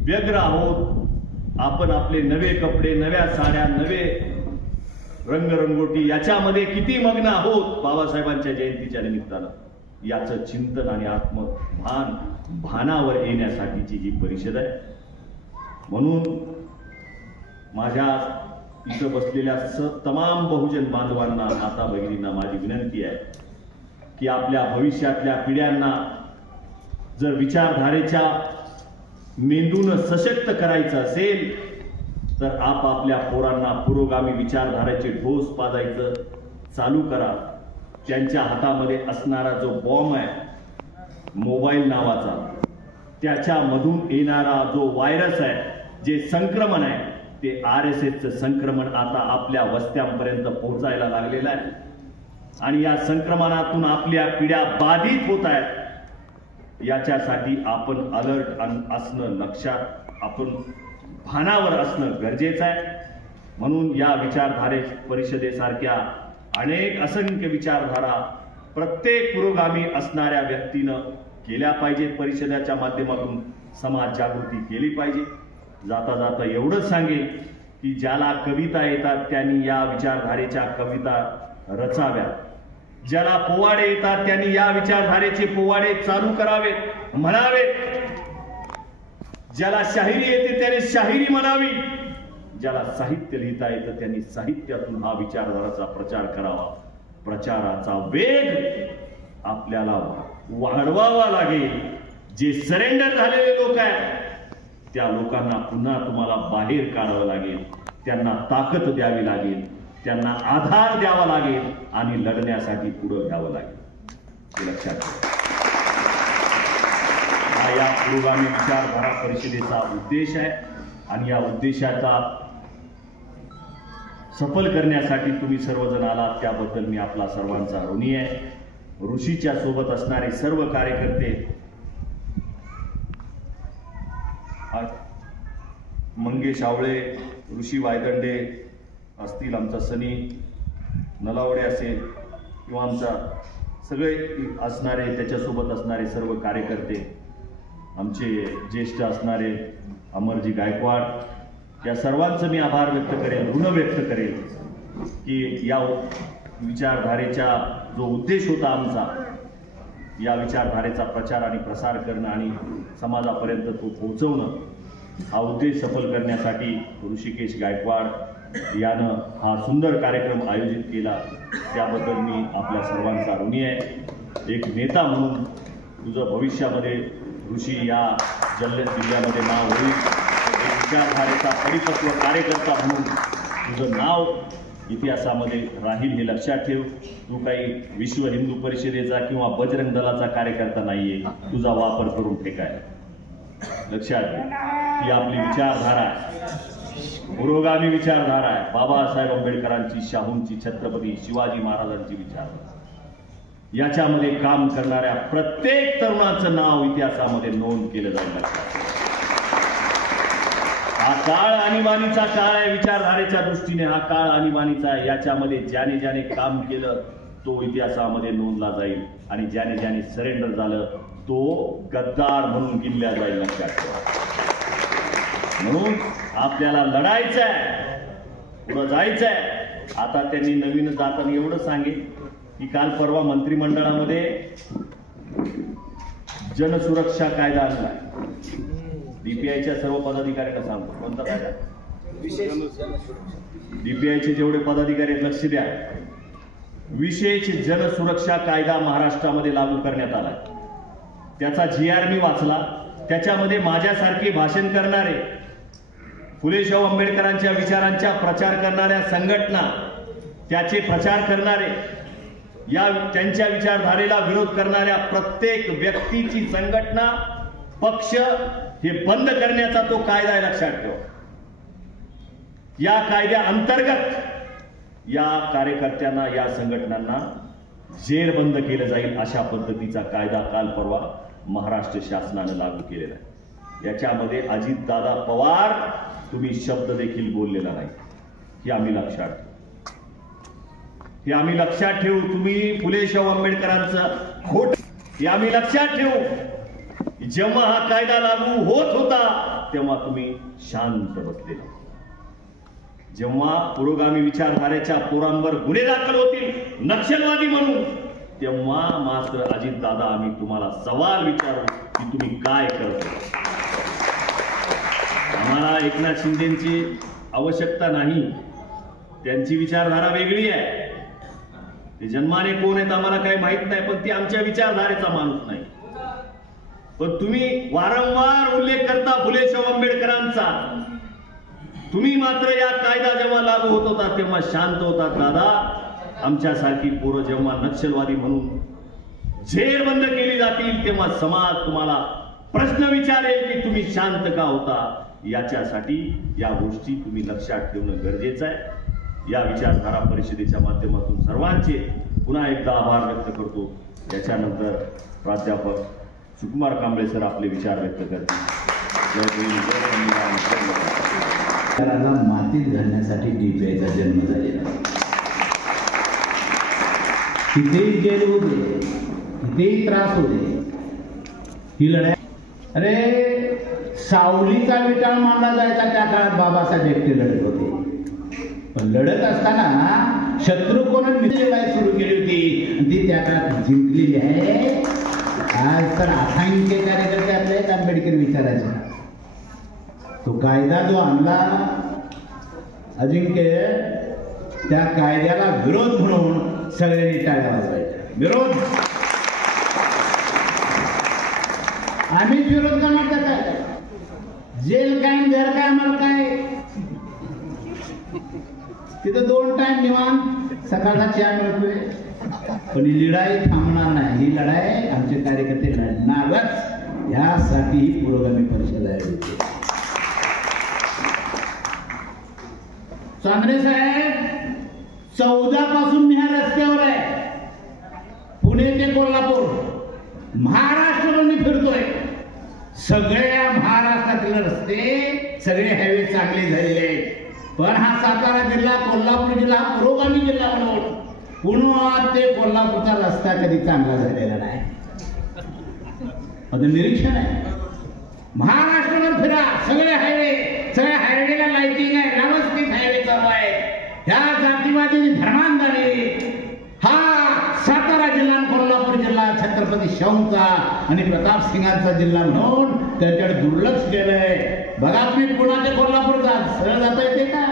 व्यग्र आहोत. आपण आपले नवे कपडे, नव्या साड्या, नवे रंगरंगोटी याच्यामध्ये किती मग्न आहोत बाबासाहेबांच्या जयंतीच्या निमित्तानं. याचं चिंतन आणि भानावर येण्यासाठीची ही परिषद आहे. म्हणून माझ्या इथं बसलेल्या तमाम बहुजन बांधवांना, माता भगिनींना माझी विनंती आहे की आपल्या भविष्यातल्या पिढ्यांना जर विचारधारेच्या मेंदून सशक्त करायचं असेल तर आपापल्या पोरांना पुरोगामी विचारधारेचे ढोस पाजायचं चालू करा. त्यांच्या हातामध्ये असणारा जो बॉम्ब आहे मोबाईल नावाचा, त्याच्यामधून येणारा जो व्हायरस आहे, जे संक्रमण आहे, ते RSSचं संक्रमण आता आपल्या वस्त्यांपर्यंत पोहोचायला लागलेलं आहे आणि या संक्रमणातून आपल्या पिढ्या बाधित होत आहेत. याच्यासाठी आपण अलर्ट असणं, लक्षात आपण भानावर असणं गरजेचं आहे. म्हणून या विचारधारे परिषदेसारख्या अनेक असंख्य विचारधारा प्रत्येक पुरोगामी असणाऱ्या व्यक्तीनं केल्या पाहिजेत. परिषदेच्या माध्यमातून समाज जागृती केली पाहिजे. जाता जाता एवढंच सांगेन की ज्याला कविता येतात त्यांनी या विचारधारेच्या कविता रचाव्या. ज्याला पोवाडे येतात त्यांनी या विचारधारेचे पोवाडे चालू करावेत, म्हणावेत. ज्याला शाहिरी येते त्याने शाहिरी म्हणावी. ज्याला साहित्य लिहिता येतं त्यांनी साहित्यातून हा विचारधाराचा प्रचार करावा. प्रचाराचा वेग आपल्याला वाढवावा लागेल. जे सरेंडर झालेले लोक आहेत त्या लोकांना पुन्हा तुम्हाला बाहेर काढावं लागेल. त्यांना ताकद द्यावी लागेल, त्यांना आधार द्यावा लागेल आणि लढण्यासाठी पुढे घ्यावं लागेल. हे लक्षात ठेवा. हा या पुरोगामी विचारधारा परिषदेचा उद्देश आहे आणि या उद्देशाचा सफल करण्यासाठी तुम्ही सर्वजण आलात त्याबद्दल मी आपला सर्वांचा ऋणी आहे. ऋषीच्या सोबत असणारे सर्व कार्यकर्ते, मंगेश आवळे, ऋषी वायदंडे असतील, आमचा सनी नलावडे असेल किंवा आमचा सगळे असणारे, त्याच्यासोबत असणारे सर्व कार्यकर्ते, आमचे ज्येष्ठ असणारे अमरजी गायकवाड, या सर्वांचं मी आभार व्यक्त करेन, ऋण व्यक्त करेन की या विचारधारेचा जो उद्देश होता आमचा, या विचारधारेचा प्रचार आणि प्रसार करणं आणि समाजापर्यंत तो पोहोचवणं, हा उद्देश सफल करण्यासाठी ऋषिकेश गायकवाड यानं हा सुंदर कार्यक्रम आयोजित केला. त्याबद्दल मी आपल्या सर्वांचा ऋणी आहे. एक नेता म्हणून तुझं भविष्यामध्ये ऋषी या जिल्ह्यामध्ये नाव होईल. एक विचारधारेचा परिपक्व कार्यकर्ता म्हणून तुझं नाव इतिहासामध्ये राहील हे लक्षात ठेव. तू काही विश्व हिंदू परिषदेचा किंवा बजरंग दलाचा कार्यकर्ता नाहीये. तुझा वापर करून फेकाय. लक्षात ठेव ही आपली विचारधारा आहे, पुरोगामी विचारधारा आहे. बाबासाहेब आंबेडकरांची, शाहूंची, छत्रपती शिवाजी महाराजांची विचारधारा. याच्यामध्ये काम करणाऱ्या प्रत्येक तरुणाचं नाव इतिहासामध्ये नोंद केलं जाईल. हा काळ आणीबाणीचा काळ आहे. विचारधारेच्या दृष्टीने हा काळ आणीबाणीचा आहे. याच्यामध्ये ज्याने ज्याने काम केलं तो इतिहासामध्ये नोंदला जाईल आणि ज्याने ज्याने सरेंडर झालं तो गद्दार म्हणून गिनल्या जाईल. लक्षात ठेवा. म्हणून आपल्याला लढायचं आहे, पुढं जायचं आहे. आता त्यांनी नवीन जाताना एवढं सांगेल की काल परवा मंत्रिमंडळामध्ये जनसुरक्षा कायदा आणलाय. डीपीआयच्या सर्व पदाधिकाऱ्यांना सांगतो कोणता कायदा. डीपीआयचे जेवढे पदाधिकारी लक्ष द्या. विशेष जनसुरक्षा कायदा महाराष्ट्रामध्ये लागू करण्यात आला. त्याचा GR मी वाचला. त्याच्यामध्ये माझ्यासारखे भाषण करणारे, फुले शाहू आंबेडकरांच्या विचारांचा प्रचार करणाऱ्या संघटना, त्याचे प्रचार करणारे, त्यांच्या विचारधारेला विरोध करणाऱ्या प्रत्येक व्यक्तीची, संघटना, पक्ष हे बंद करण्याचा तो कायदा आहे, लक्षात ठेवा. या कायद्या अंतर्गत या कार्यकर्त्यांना, या संघटनांना जेरबंद केलं जाईल अशा पद्धतीचा कायदा काल परवा महाराष्ट्र शासनाने लागू केलेला आहे. याच्यामध्ये अजितदादा पवार तुम्ही शब्द देखील बोललेला नाही, हे आम्ही लक्षात ठेवू. हे आम्ही लक्षात ठेवू. तुम्ही फुले शाहू आंबेडकरांचं खोट हे आम्ही लक्षात ठेवू. जेव्हा हा कायदा लागू होत होता तेव्हा तुम्ही शांत बसलेला. जेव्हा पुरोगामी विचारधारेच्या पोरांवर गुन्हे दाखल होतील नक्षलवादी म्हणून, तेव्हा मात्र अजितदादा आम्ही तुम्हाला सवाल विचारू की तुम्ही काय करतो. आम्हाला एकनाथ शिंदेची आवश्यकता नाही. त्यांची विचारधारा वेगळी आहे. ते जन्माने कोण आहेत आम्हाला काही माहित नाही, पण ती आमच्या विचारधारेचा माणूस नाही. पण तुम्ही वारंवार उल्लेख करता फुले शाहू आंबेडकरांचा. तुम्ही मात्र या कायदा जेव्हा लागू होत होता तेव्हा शांत होतात दादा. आमच्यासारखी पोरं जेव्हा नक्षलवादी म्हणून जेरबंद केली जातील तेव्हा समाज तुम्हाला प्रश्न विचारेल की तुम्ही शांत का होता. याच्यासाठी या गोष्टी तुम्ही लक्षात ठेवणं गरजेचं आहे. या विचारधारा परिषदेच्या माध्यमातून सर्वांचे पुन्हा एकदा आभार व्यक्त करतो. याच्यानंतर प्राध्यापक सुकुमार कांबळे सर आपले विचार व्यक्त करतील. मातीत घालण्यासाठी DPIचा जन्म झालेला. कितीही जेल होऊ दे, कितीही त्रास होऊ दे, ही लढाई. अरे सावलीचा विटाळ मानला जायचा त्या काळात बाबासाहेब एकटे लढत होते. पण लढत असताना शत्रू कोण लढाई सुरू केली होती आणि ती त्या काळात जिंकलेली आहे. आज तर असंख्य कार्यकर्ते आपले आहेत आंबेडकर विचारायचे. तो कायदा जो आणला अजिंक्य, त्या कायद्याला विरोध म्हणून सगळ्यांनी टाळ्या वाजवायच्या. विरोध आम्हीच विरोध करणार. तर काय जेल काय घर काय आम्हाला काय. तिथं 2 टाइम निवांत सकाळचा चहा मिळतोय. पण ही लढाई थांबणार नाही. ही लढाई आमचे कार्यकर्ते लढणारच. यासाठी ही पुरोगामी परिषद आहे. चांद्रे साहेब 14 पासून मी ह्या रस्त्यावर आहे. पुणे ते कोल्हापूर महाराष्ट्र मी फिरतोय. सगळ्या महाराष्ट्रातील रस्ते, सगळे हायवे चांगले झालेले आहेत. पण हा सातारा जिल्हा, कोल्हापूर जिल्हा हा पुरोगामी जिल्हा म्हणून पुणे ते कोल्हापूरचा रस्ता कधी चांगला झालेला नाही. आता निरीक्षण आहे. महाराष्ट्रावर फिरा, सगळे हायवे, सगळ्या हायवेला लाइटिंग आहे, व्यवस्थित हायवे चालू आहे. ह्या जातीवादी धर्मांधाने हा सातारा जिल्हा, कोल्हापूर जिल्हा छत्रपती शाहूंचा आणि प्रताप सिंगांचा जिल्हा म्हणून त्याच्याकडे दुर्लक्ष केलंय. बघा तुम्ही पुणे ते कोल्हापूर सरळ जाता येते का.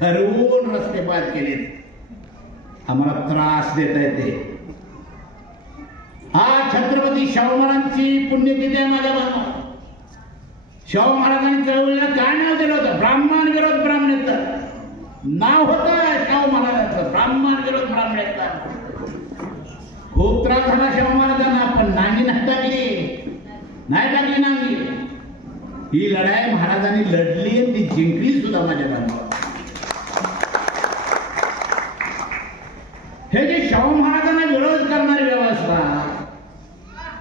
ठरवून रस्ते बाद केलेत. आम्हाला त्रास देता येते. हा छत्रपती शाहू महाराजांची पुण्यतिथी आहे. माझ्या बाबा शाहू महाराजांनी चळवळीला काय नाव दिलं होतं. ब्राह्मण विरोध ब्राह्मणेतर नाव होतं शाहू महाराजांचं. ब्राह्मण विरोध ब्राह्मणेतर. खूप त्रास झाला शाहू महाराजांना, पण नांगी नाही टाकली नांगी. ही लढाई महाराजांनी लढली आणि ती जिंकली सुद्धा माझ्या बाबा. हे जे शाहू महाराजांना विरोध करणारी व्यवस्था,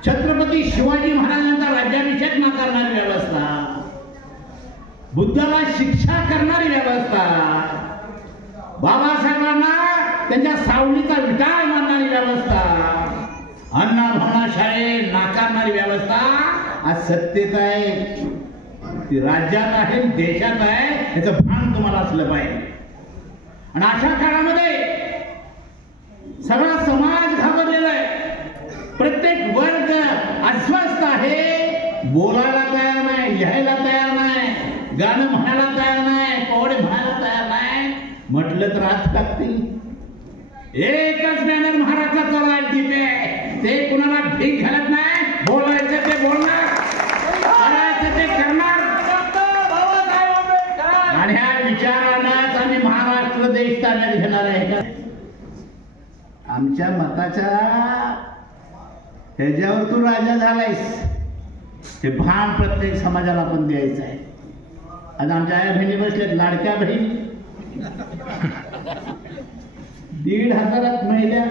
छत्रपती शिवाजी महाराजांचा राज्याभिषेक नाकारणारी व्यवस्था, बुद्धाला शिक्षा करणारी व्यवस्था, बाबासाहेबांना त्यांच्या सावलीचा विटाळ मानणारी व्यवस्था, अण्णा भावना शाळे नाकारणारी व्यवस्था आज सत्तेत आहे, ती राज्यात आहे, देशात आहे. याचं भान तुम्हाला असलं पाहिजे. आणि अशा काळामध्ये सगळा समाज घाबरलेला आहे. प्रत्येक वर्ग अस्वस्थ आहे. बोलायला तयार नाही, लिहायला तयार नाही, गाणं म्हणायला तयार नाही, पोवडे म्हणायला तयार नाही. म्हटलं तर आज टाकतील. एकच बॅनर महाराष्ट्राचा राजदीप आहे, ते कुणाला भीक घालत नाही. बोलायचं ते बोलणार, करायचं ते करणार. आणि ह्या विचारांनाच आम्ही महाराष्ट्र देश ताब्यात घेणार आहे का? आमच्या मताच्या ह्याच्यावर तू राजा झालायस, ते भान प्रत्येक समाजाला आपण द्यायचं आहे. आता आमच्या आया बहिणी बसल्यात, लाडक्या बहिणी 1,500 महिला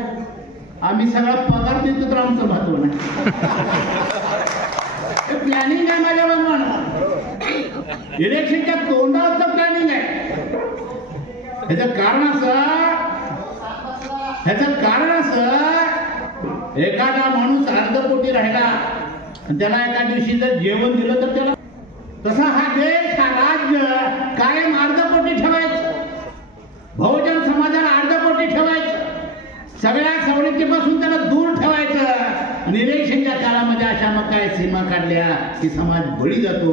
आम्ही सगळा पगार देतो तर आमचं महत्व नाही. प्लॅनिंग आहे माझ्या बाजूला, इलेक्शनच्या तोंडावरचं प्लॅनिंग आहे. ह्याचं कारण असं एखादा माणूस अर्धपोटी राहिला आणि त्याला एका दिवशी जर जेवण दिलं तर त्याला, तसा हा देश हा राज्य कायम अर्धपोटी ठेवायचं, बहुजन समाजाला अर्धपोटी ठेवायचं, सगळ्या सवलतीपासून त्याला दूर ठेवायचं. आणि इलेक्शनच्या काळामध्ये अशा मग काय सीमा काढल्या की समाज बळी जातो,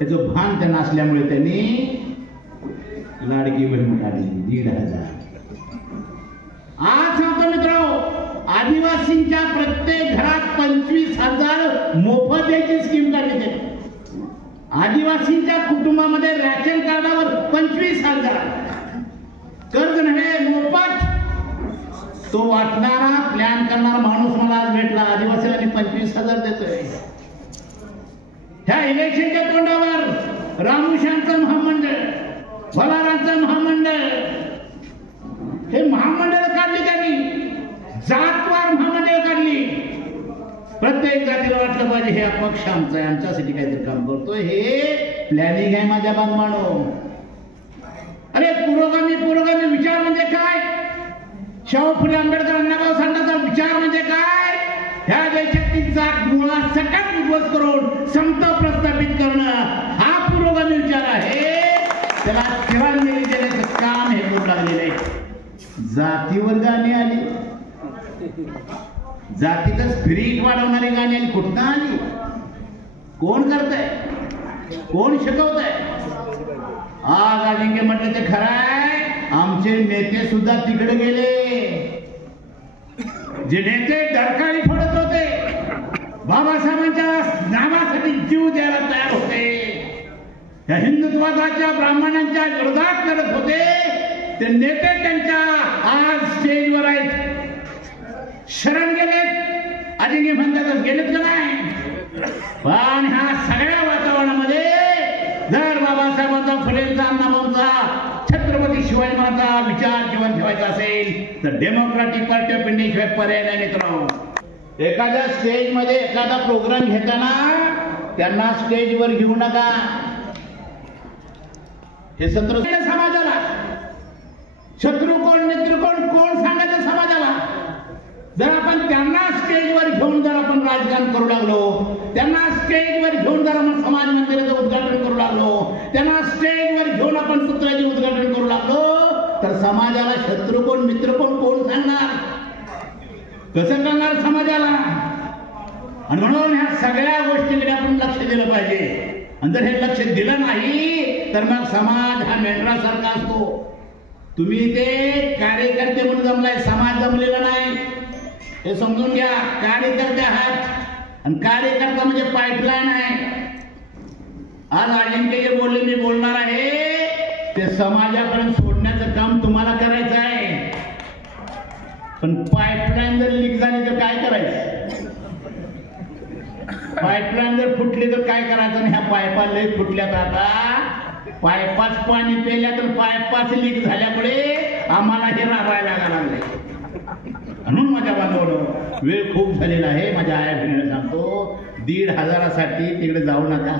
याचं भान त्यांना असल्यामुळे त्यांनी लाडकी बहीण काढली 1,500. आज सांगतो मित्र, आदिवासींच्या प्रत्येक घरात 25,000 मोफत द्यायची स्कीम काढली त्यांनी. आदिवासींच्या कुटुंबामध्ये रॅशन कार्डावर 25,000 कर्ज नव्हे, मोफत. तो वाटणारा प्लॅन करणारा माणूस मला आज भेटला, आदिवासीला मी 25,000 देतोय. ह्या इलेक्शनच्या तोंडावर रामुशांचं महामंडळ, भलारांचं महामंडळ, हे महामंडळ काढली त्यांनी, जातवार महामंडळ काढली. प्रत्येक जातीला वाटलं पाहिजे हे अपक्ष आमचा आहे, आमच्यासाठी काहीतरी काम करतोय. हे प्लॅनिंग आहे माझ्या बांधवानो. अरे पुरोगामी विचार म्हणजे काय? शाहू फुले आंबेडकर अण्णाभाऊ साठेंचा विचार म्हणजे काय? ह्या देशातील जात मुळात सकट उद्ध्वस्त करून समता प्रस्थापित करणं हा पुरोगामी विचार आहे. त्याला तिरंदाजी देण्याचं काम हे करू लागलेलं आहे. जातीवर गाणी आली, जातीचं स्पिरिट वाढवणारी गाणी आली, कुठं आली? कोण करताय? कोण शिकवताय? आज अजिंक्य म्हटलं ते खरं आहे, आमचे नेते सुद्धा तिकडे गेले. जे नेते डरकाळी फोडत होते, बाबासाहेबांच्या नावासाठी जीव द्यायला तयार होते, या हिंदुत्वाच्या ब्राह्मणांच्या विरोधात करत होते, ते नेते त्यांच्या आज स्टेजवर आहेत. शरण गेलेत, अजिंक्य म्हणतातच गेलेत का नाही? पण ह्या सगळ्या वातावरणामध्ये जर बाबासाहेबांचा, फुलेंचा, अण्णाभाऊंचा, छत्रपती शिवाजी महाराजांचा विचार जीवन ठेवायचा असेल तर डेमोक्रॅटिक पार्टी ऑफ इंडिया शिवाय पर्याय नाही मित्रांनो. एखाद्या स्टेजमध्ये एखादा प्रोग्राम घेताना त्यांना स्टेजवर घेऊ नका. हे शत्रू समाजाला, शत्रू कोण मित्र कोण कोण सांगायचं समाजाला. जर आपण त्यांना स्टेजवर घेऊन जर आपण राजकारण करू लागलो, त्यांना स्टेजवर घेऊन जर आपण समाज मंदिराचं उद्घाटन करू लागलो, त्यांना स्टेजवर घेऊन आपण पुतळ्याचे उद्घाटन करू लागलो, तर समाजाला शत्रू कोण मित्र कोण कोण सांगणार? कसं करणार समाजाला? आणि म्हणून ह्या सगळ्या गोष्टीकडे आपण लक्ष दिलं पाहिजे. आणि जर हे लक्ष दिलं नाही तर मग समाज हा मेंढरासारखा असतो. तुम्ही ते कार्यकर्ते म्हणून जमलाय, समाज जमलेला नाही हे समजून घ्या. कार्यकर्ते आहात आणि कार्यकर्ता म्हणजे पाईपलाईन आहे. आज अजिंक्य जे बोलले मी बोलणार आहे ते समाजापर्यंत सोडण्याचं काम तुम्हाला करायचं आहे. पण पाईपलाईन जर लीक झाली तर काय करायचं? पाईपलाईन जर फुटली तर काय करायचं? ह्या पाईपा लय फुटल्यात, आता पाईपाच पाणी पेल्या तर पाईपाच लीक झाल्यामुळे आम्हाला हे राबायला लागले. म्हणून माझ्या बांधवांनो, वेळ खूप झालेला आहे. माझ्या आया बहिणीला सांगतो, 1,500साठी तिकडे जाऊ नका.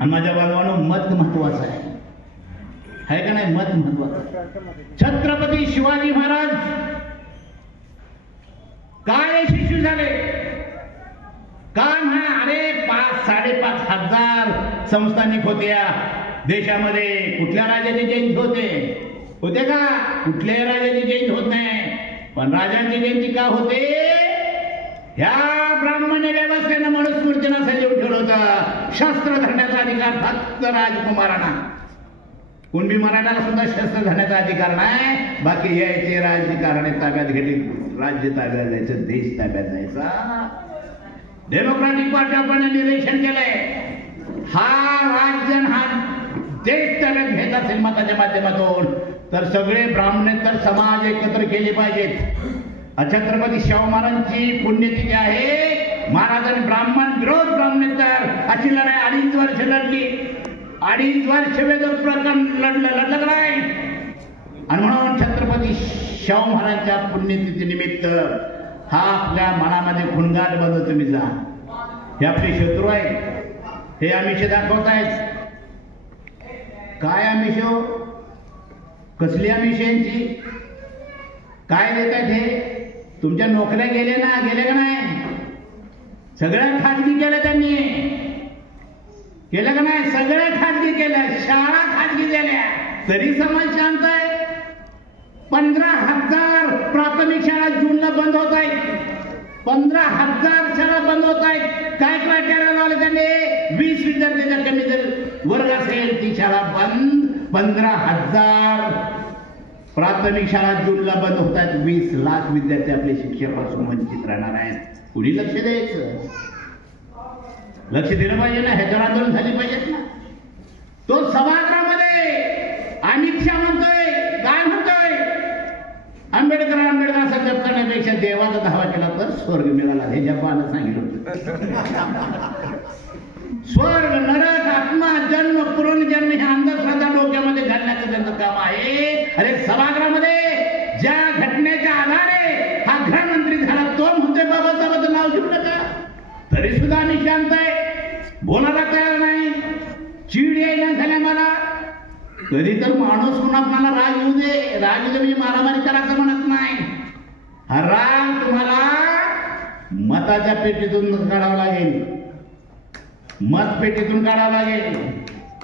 आणि माझ्या बांधवांनो, मत महत्वाचं आहे का नाही? मत महत्वाचं. छत्रपती शिवाजी महाराज काय यशस्वी झाले? काय म्हणा, अरे 5,000-5,500 संस्थानिक होत्या देशामध्ये. कुठल्या राजाचे जयंती होते का? कुठल्याही राजाची जयंती होत नाही. पण राजांची जयंती का होते? ह्या ब्राह्मणी व्यवस्थेनं मनुस्मृतीनं सजीव ठेवलं होतं. शस्त्र धरण्याचा अधिकार फक्त राजकुमारांना. कुणबी मराठाला सुद्धा शस्त्र धरण्याचा अधिकार नाही. बाकी यायचे राज्यकारणे ताब्यात घेतली, राज्य ताब्यात जायचं, देश ताब्यात जायचा. डेमोक्रॅटिक पार्टी आपण निरीक्षण केलंय, हा राज्य हा देश ताब्यात घ्यायचा असेल मताच्या माध्यमातून तर सगळे ब्राह्मणेतर समाज एकत्र केले पाहिजेत. छत्रपती शाहू महाराजांची पुण्यतिथी आहे. महाराजांनी ब्राह्मण विरोध ब्राह्मणेतर अशी लढाई 2.5 वर्ष लढली. 2.5 वर्ष वेदक प्रकरण लढलं नाही. आणि म्हणून छत्रपती शाहू महाराजांच्या पुण्यतिथी निमित्त हा आपल्या मनामध्ये खुणगाट बंद तुम्ही जा. हे आपले शत्रू आहेत, हे आमिष दाखवतायत. काय आमिष हो, कसली आमिष यांची, काय देतात हे? तुमच्या नोकऱ्या गेल्या का नाही? सगळ्या खाजगी केल्या त्यांनी, केलं का नाही? सगळ्या खाजगी केल्या, शाळा खाजगी झाल्या, तरी समाज शांत आहे. 15,000 प्राथमिक शाळा जूनला बंद होत आहेत. 15,000 शाळा बंद होत आहेत. काय क्रायटेरिया लावलं त्यांनी? 20 विद्यार्थ्यांचा कमी जर वर्ग असेल ती शाळा बंद. 15,000 प्राथमिक शाळा जूनला बंद होत आहेत. 20 लाख विद्यार्थी आपले शिक्षणापासून वंचित राहणार आहेत. कुणी लक्ष द्यायचं? लक्ष दिलं पाहिजे ना, ह्याच्यावर आंदोलन झाली पाहिजेत ना. तो सभागृहामध्ये अमित शहा म्हणतोय, काय म्हणतोय? आंबेडकर असा जप करण्यापेक्षा देवाचा धावा केला तर स्वर्ग मिळाला, हे जपानं सांगितलं होतं. स्वर्ग, नरक, आत्मा, जन्म, पुनर्जन्म हे अंधश्रद्धा डोक्यामध्ये घालण्याचं त्यांचं काम आहे. अरे सभागृहामध्ये ज्या घटनेच्या आधारे हा गृहमंत्री झाला तो म्हणतोय बाबासाहेबांचं नाव घेऊ नका, तरी सुद्धा आम्ही शांत आहे, बोलायला तयार नाही. चीड येईना झाल्या मला. कधी तर माणूस म्हणून आपल्याला राग येऊ दे, राग येऊ दे म्हणजे मारामारी करायचं म्हणत नाही. हा राग तुम्हाला मताच्या पेटीतून काढावा लागेल, मतपेटीतून काढावं लागेल.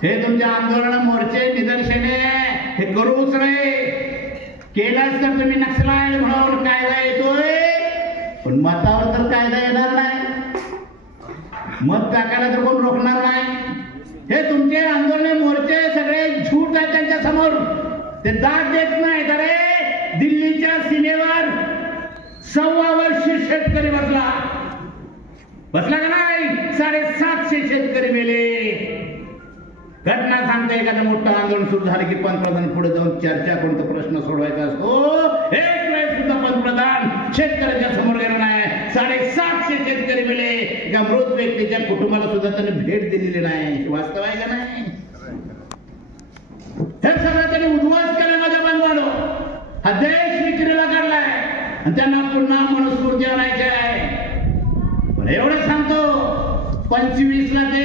हे तुमच्या आंदोलन, मोर्चे, निदर्शने हे करूच रे. केलाच तर तुम्ही नक्षलाईट म्हणून कायदा येतोय, पण मतावर तर कायदा येणार नाही. मत टाकायला तर कोण रोखणार नाही. हे तुमचे आंदोलन, मोर्चे सगळे झूट आहेत त्यांच्या समोर. ते दाद देत नाहीत. अरे दिल्लीच्या सीमेवर 1.25 वर्ष शेतकरी बसला का नाही? 750 शेतकरी मेले. घटना सांगते, एखादं मोठं आंदोलन सुरू झालं की पंतप्रधान पुढे जाऊन चर्चा करून तो प्रश्न सोडवायचा असतो. एक वेळेस सुद्धा पंतप्रधान शेतकऱ्यांच्या समोर गेला नाही. 750 शेतकरी मेले. एका मृत व्यक्तीच्या कुटुंबाला सुद्धा त्यांनी भेट दिलेली नाही. वास्तव आहे का नाही? हे सगळं त्यांनी उद्ध्वस्त केलं माझ्या बांधवानो. हा देश विक्रीला काढलाय आणि त्यांना पुन्हा मनुस्मृती आणायची आहे. एवढं सांगतो, 25 ला ते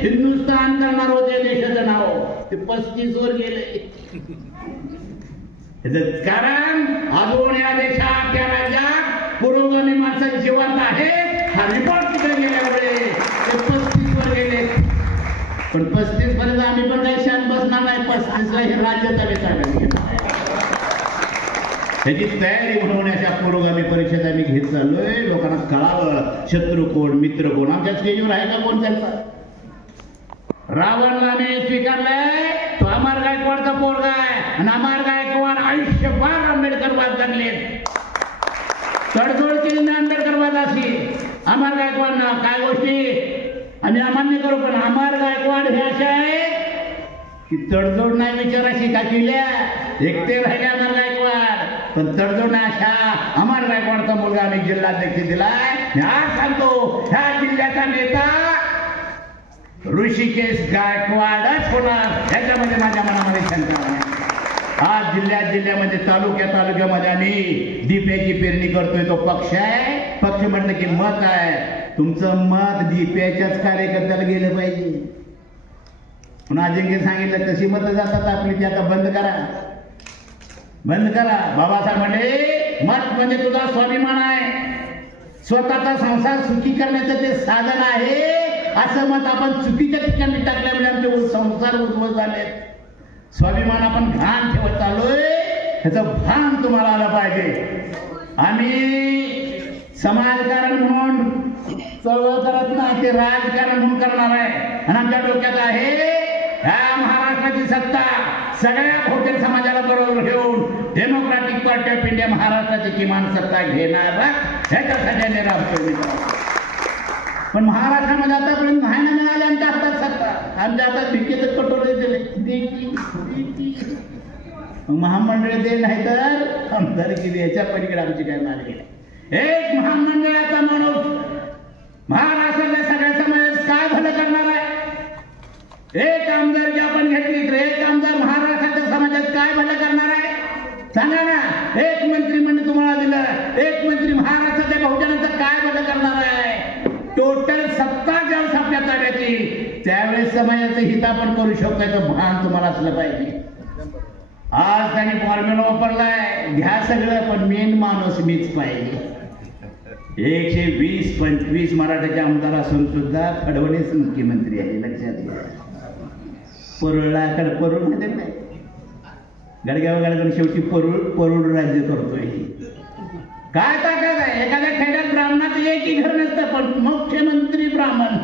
हिंदुस्थान करणार होते देशाचं नाव, ते 35 वर गेले. कारण अजून या देशात, त्या राज्यात पुरोगामी माणसं जिवंत आहेत. हा रिपोर्ट तिकडे गेल्यामुळे ते 35 वर गेले. पण 35 पर्यंत आम्ही पण काही शांत बसणार नाही. 35 ला हे राज्य चालत त्याची तयारी म्हणून अशा पुरोगामी परीक्षेत आम्ही घेत चाललोय. लोकांना कळावं शत्रू कोण, मित्र कोण. आमच्या स्टेजवर आहे का कोण त्यांचा? रावणला आम्ही स्वीकारलाय, तो अमर गायकवाडचा पोरगा आहे. आणि अमर गायकवाड आयुष्यभर आंबेडकरवाद जगले, तडजोड केली ना आंबेडकरवादाशी. अमर गायकवाड ना काय गोष्टी आम्ही अमान्य करू, पण अमर गायकवाड हे अशा आहे की तडजोड नाही विचाराशी का केल्या, एकटे राहिले अमर गायकवाड. पण तडजोड नाही. अशा अमर गायकवाडचा मुलगा आम्ही जिल्हाध्यक्ष दिलाय. आज सांगतो, ह्या जिल्ह्याचा नेता ऋषिकेश गायकवाडच होणार, याच्यामध्ये माझ्या मनामध्ये शंका नाही. आज जिल्ह्यामध्ये तालुक्यामध्ये आम्ही दीप्याची पेरणी करतोय. तो पक्ष आहे. पक्ष म्हटलं की मत आहे. तुमचं मत दीप्याच्याच कार्यकर्त्याला गेलं पाहिजे. पण अजिंक्य सांगितलं तशी मतं जातात आपली, ती आता बंद करा, बंद करा. बाबासाहेब म्हणे मत म्हणजे तुझा स्वाभिमान आहे, स्वतःचा संसार सुखी करण्याचं ते साधन आहे. असं मत आपण चुकीच्या ठिकाणी टाकल्यामुळे आमचे संसार उद्ध्वस्त झाले. स्वाभिमान आपण घाण ठेवत चाललोय, ह्याचं भान तुम्हाला आलं पाहिजे. आम्ही समाजकारण म्हणून चळवळ करत नाही, ते राजकारण म्हणून करणार आहे. आणि आमच्या डोक्यात आहे ह्या महाराष्ट्राची सत्ता सगळ्या खोकेर समाजाला बरोबर घेऊन डेमोक्रॅटिक पार्टी ऑफ इंडिया महाराष्ट्राची किमान सत्ता घेणार ह्याच्यासाठी राबतोय. पण महाराष्ट्रामध्ये आतापर्यंत नाही ना मिळाले आमच्या हातात सत्ता. आमच्या हातात भिकेच कटोरे दिले. महामंडळ दे नाही तर आमदारकी दे. याच्या पलीकडे आमची काय मार्ग नाही. एक महामंडळाचा माणूस महाराष्ट्रातल्या सगळ्या समाजात काय भलं करणार आहे? एक आमदार जी आपण घेतली तर एक आमदार महाराष्ट्राच्या समाजात काय भलं करणार आहे सांगा ना. एक मंत्रिमंडळ तुम्हाला दिलं, एक मंत्री महाराष्ट्राच्या बहुजनाचं काय भलं करणार आहे? टोटल सत्ता ज्यावेळेस आपल्या ताब्यात येईल त्यावेळेस समाजाचं हित आपण करू शकतो याचं भान तुम्हाला असलं पाहिजे. आज त्यांनी फॉर्म्युला वापरलाय, घ्या सगळं पण मेन माणूस मीच पाहिजे. 120-125 मराठाचे आमदार असून सुद्धा फडणवीस मुख्यमंत्री आहे. लक्षात घ्या. परुळाकडे परुळ माहिती नाही, गडगाव गडगड शेवटी परुळ राज्य करतोय. काय ताकद आहे? एखाद्या खेड्यात ब्राह्मणाचं एकही घर नसतं पण मुख्यमंत्री ब्राह्मण.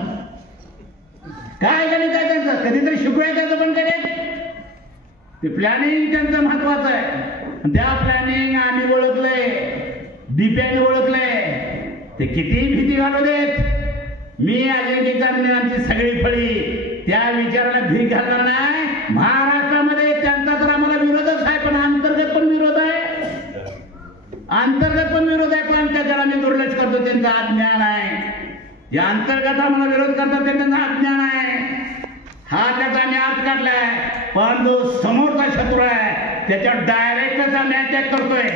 काय गणित आहे त्यांचं? कधीतरी शिकवाय त्याचं पण गणित. ते प्लॅनिंग त्यांचं महत्वाचं आहे. त्या प्लॅनिंग आम्ही ओळखलंय, दिप्याने ओळखलंय. ते किती भीती घालू देत, मी अजिंक्य आमची सगळी फळी त्या विचाराला भीक घालणार नाही. महाराष्ट्रामध्ये त्यांचा तर आम्हाला विरोधच आहे पण अंतर्गत पण विरोध आहे. अंतर्गत पण विरोध आहे पण त्याच्यावर आम्ही दुर्लक्ष करतो. त्यांचा अज्ञान आहे. या अंतर्गत आम्हाला विरोध करतात ते त्यांचा अज्ञान आहे. हा त्याचा आम्ही आत काढलाय. पण जो समोरचा शत्रू आहे त्याच्यावर डायरेक्टच आम्ही अटॅक करतोय.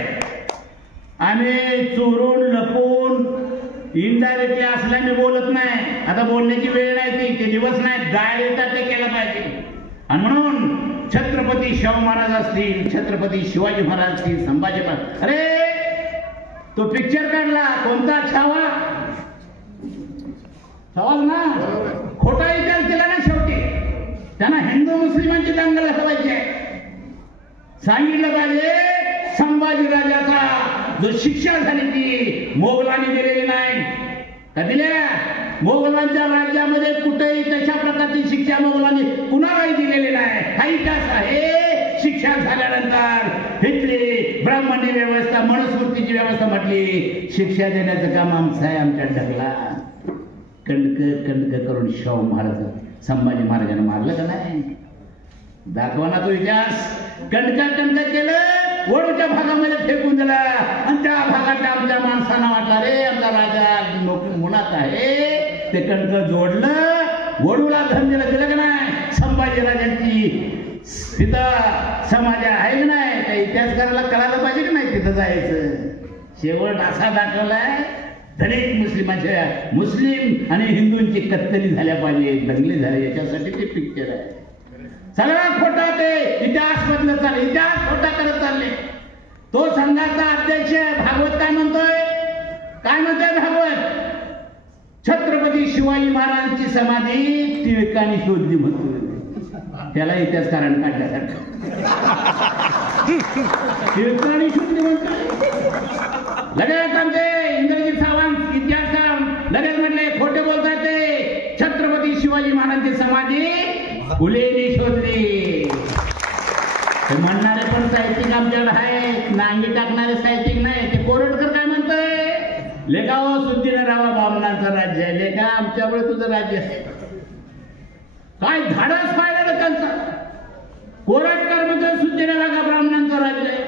आम्ही चोरून लपून इनडायरेक्टली असल्याने बोलत नाही. आता बोलण्याची वेळ नाही, ती ते दिवस नाही. डायरेक्ट ते केलं पाहिजे. आणि म्हणून छत्रपती शाहू महाराज असतील, छत्रपती शिवाजी महाराज असतील, संभाजी महाराज, अरे तो पिक्चर काढला कोणता? छावा. छावा ना, खोटा इतिहास दिला ना शेवटी. त्यांना हिंदू मुस्लिमांची दंगल हवायची. सांगितलं पाहिजे संभाजी राजाचा जो शिक्षा झाली ती मोगलांनी दिलेली नाही. का दिल्या? मोगलांच्या राज्यामध्ये कुठेही तशा प्रकारची शिक्षा मोगलांनी कुणालाही दिलेली नाही. हा इतिहास आहे. शिक्षा झाल्यानंतर इथली ब्राह्मणी व्यवस्था, मनुस्मृतीची व्यवस्था म्हटली शिक्षा देण्याचं काम आमचं आहे. आमच्या ढगला कंडक करून शाहू महाराज संभाजी महाराजांना मारलं का नाही? दाखवा ना तो इतिहास. कंडक केलं, वडूच्या भागामध्ये फेकून दिला आणि त्या भागातल्या आमच्या माणसांना वाटलं रे आमचा राजा नोकरी मुनात आहे. ते कंडक जोडलं, वडूला धन दिलं का नाही? संभाजी राजांची तिथं समाज आहे की नाही? त्या इतिहासकाराला कळायला पाहिजे की नाही तिथं जायचं. शेवट असा दाखवलाय दलित मुस्लिम आणि हिंदूंची कत्तली झाल्या पाहिजे, दंगली झाले. याच्यासाठी ते पिक्चर आहे. सगळा खोटा ते इतिहास बदलत चालले, इतिहास खोटा करत चालले. तो संघाचा अध्यक्ष भागवत काय म्हणतोय? काय म्हणतोय भागवत? छत्रपती शिवाजी महाराजांची समाधी टिळकांनी शोधली म्हणतोय. त्याला इतिहासकारांनी काढल्यासारखं. टिळकांनी शोधली म्हणतोय. लगेच आमचे इंद्रजित सावंत इतिहासकार लगेच म्हटले खोटे बोलताय ते. छत्रपती शिवाजी महाराजांची समाधी फुलेंनी शोधली. म्हणणारे पण साहित्यिक आमच्याकडे आहेत, नांगी टाकणारे साहित्यिक नाही. ते कोरटकर काय म्हणतोय? लेखा हो सुद्दीनरावा बामणांचं राज्य आहे. लेखा आमच्यामुळे तुझं राज्य आहे. काय धाडस पाहिलं त्यांचा. कोरटकर म्हणतोय सुद्दीनरावा ब्राह्मणांचं राज्य आहे.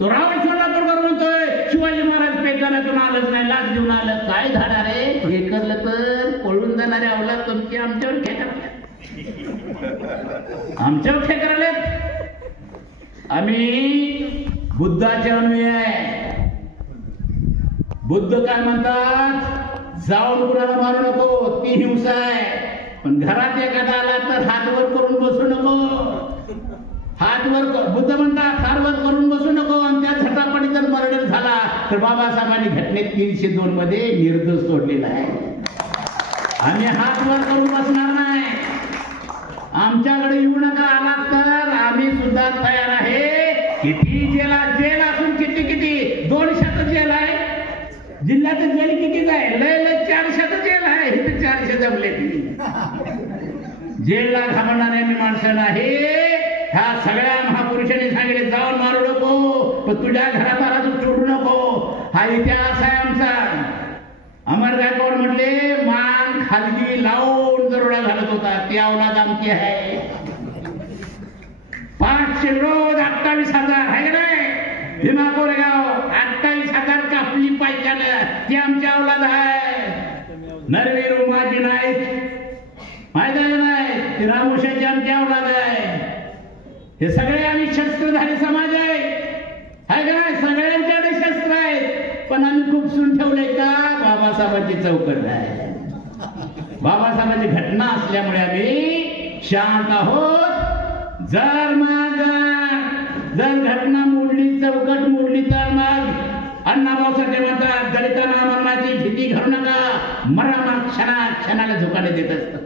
तो राव सोलापूरकर म्हणतोय शिवाजी महाराज पेटाण्यातून आलंच नाही, लाच घेऊन आलं. काय धाडा रे? हे करलं तर पळून जाणारे अवलाद तुमची आमच्यावर खेकरले. आमच्यावर खेकरले. आम्ही बुद्धाचे अनुयायी आहे. बुद्ध काय म्हणतात? जाऊन कुणाला मारू नको, ती हिंसा आहे. पण घरात एखादा आला तर हात वर करून बसू नको. हात वर बुद्ध म्हणतात हात वर करून बसू नको. आणि त्या झटापटी जर मर्डर झाला तर बाबासाहेबांनी घटनेत 302 मध्ये निर्दोष सोडलेला आहे. आम्ही हात वर करून बसणार नाही. आमच्याकडे येऊ नका. आलात तर आम्ही सुद्धा तयार आहे. किती जेल असून किती 200 जेल आहे. जिल्ह्याचं जेल कितीच आहे? लय 400 जेल आहे. इथे 400 जमले. जेलला घाबरणारे आम्ही माणसं नाही. ह्या सगळ्या महापुरुषांनी सांगितले जाऊन मारू नको, पण तुझ्या घरात आला तू चोरू नको. हा इतिहास आहे आमचा. अमर गायकवाड म्हटले मान खालगी लावून दरोडा घालत होता, ती औलाद आमची आहे. 500 रोज 28,000 आहे का नाही. भीमा कोरेगाव 28,000 कापली पाहिजे, ती आमची औलाद आहे. नरवीर उमाजी नाईक माहिती आहे नाही, ती रामोशाची आमची औलाद आहे. हे सगळे आम्ही शस्त्रधारी समाज आहे का नाही. सगळ्यांच्याकडे शस्त्र आहेत, पण आम्ही खुपसून ठेवले का बाबासाहेबांची चौकट आहे. बाबासाहेबांची घटना असल्यामुळे आम्ही शांत आहोत. जर घटना मोडली, चौकट मोडली, तर मग अण्णाभाऊ साठे म्हणतात दलितांना मरणाची भीती घालू नका, मरण क्षणाला झोकाने देत असत.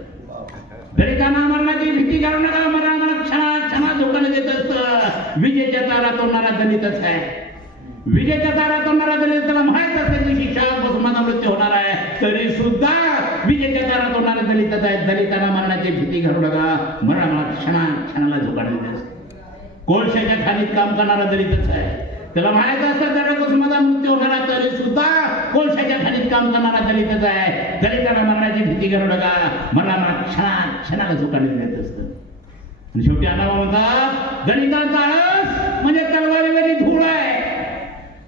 दलितांना मरणाची भीती घालू नका, मरण क्षणा झोकाने देत असत. विजेच्या तारा तोडणारा दलितच आहे. विजेच्या तारा तोडणारा दलित, त्याला माहित असल्याची शिक्षा बसमाना मृत्यू होणार आहे, तरी सुद्धा विजेच्या तारा तोडणारे दलितच आहेत. दलितांना मरणाची भीती घालू नका, मरण क्षणाला झोकाने देत असत. कोळशाच्या खाणीत काम करणारा दलितच आहे. त्याला माहित असतं त्याला बसमाना मृत्यू होणार, तरी सुद्धा कोळशाच्या खाणीत काम करणारा दलितच आहे. दलितांना मरणाची भीती घालू नका, मरण क्षणाला झोकाने देत असतं. आणि शेवटी अण्णाभाऊ म्हणतात दलितांचा आळस म्हणजे तलवारीवरील धूळ आहे.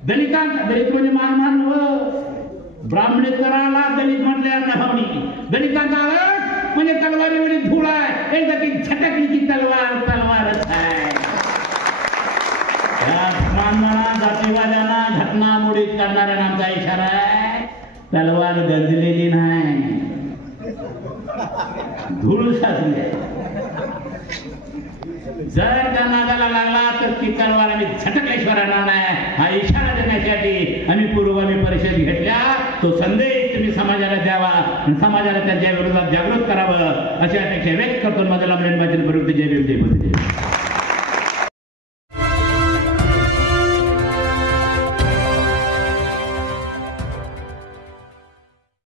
दलित म्हणजे मान ब्राह्मणेतराला दलित म्हटले अण्णाभाऊनी. दलितांचा आळस म्हणजे तलवारीवरील धूळ आहे. एकदा ती झटकली की तलवारच आहे. जातीवाद्यांना घटना मोडीत काढणाऱ्या आमचा इशारा आहे, तलवार गंजलेली नाही, धूळ साचली आहे. जर त्या नादाला लागला तर ती तलवार आम्ही झटकल्याशिवाय राहणार नाही. हा इशारा देण्यासाठी आम्ही पूर्वगामी परिषद घेतल्या. तो संदेश तुम्ही समाजाला द्यावा आणि समाजाला त्यांच्या विरोधात जागृत करावं अशी अपेक्षा व्यक्त करतो. माझ्या लांबलेन जय भीम जय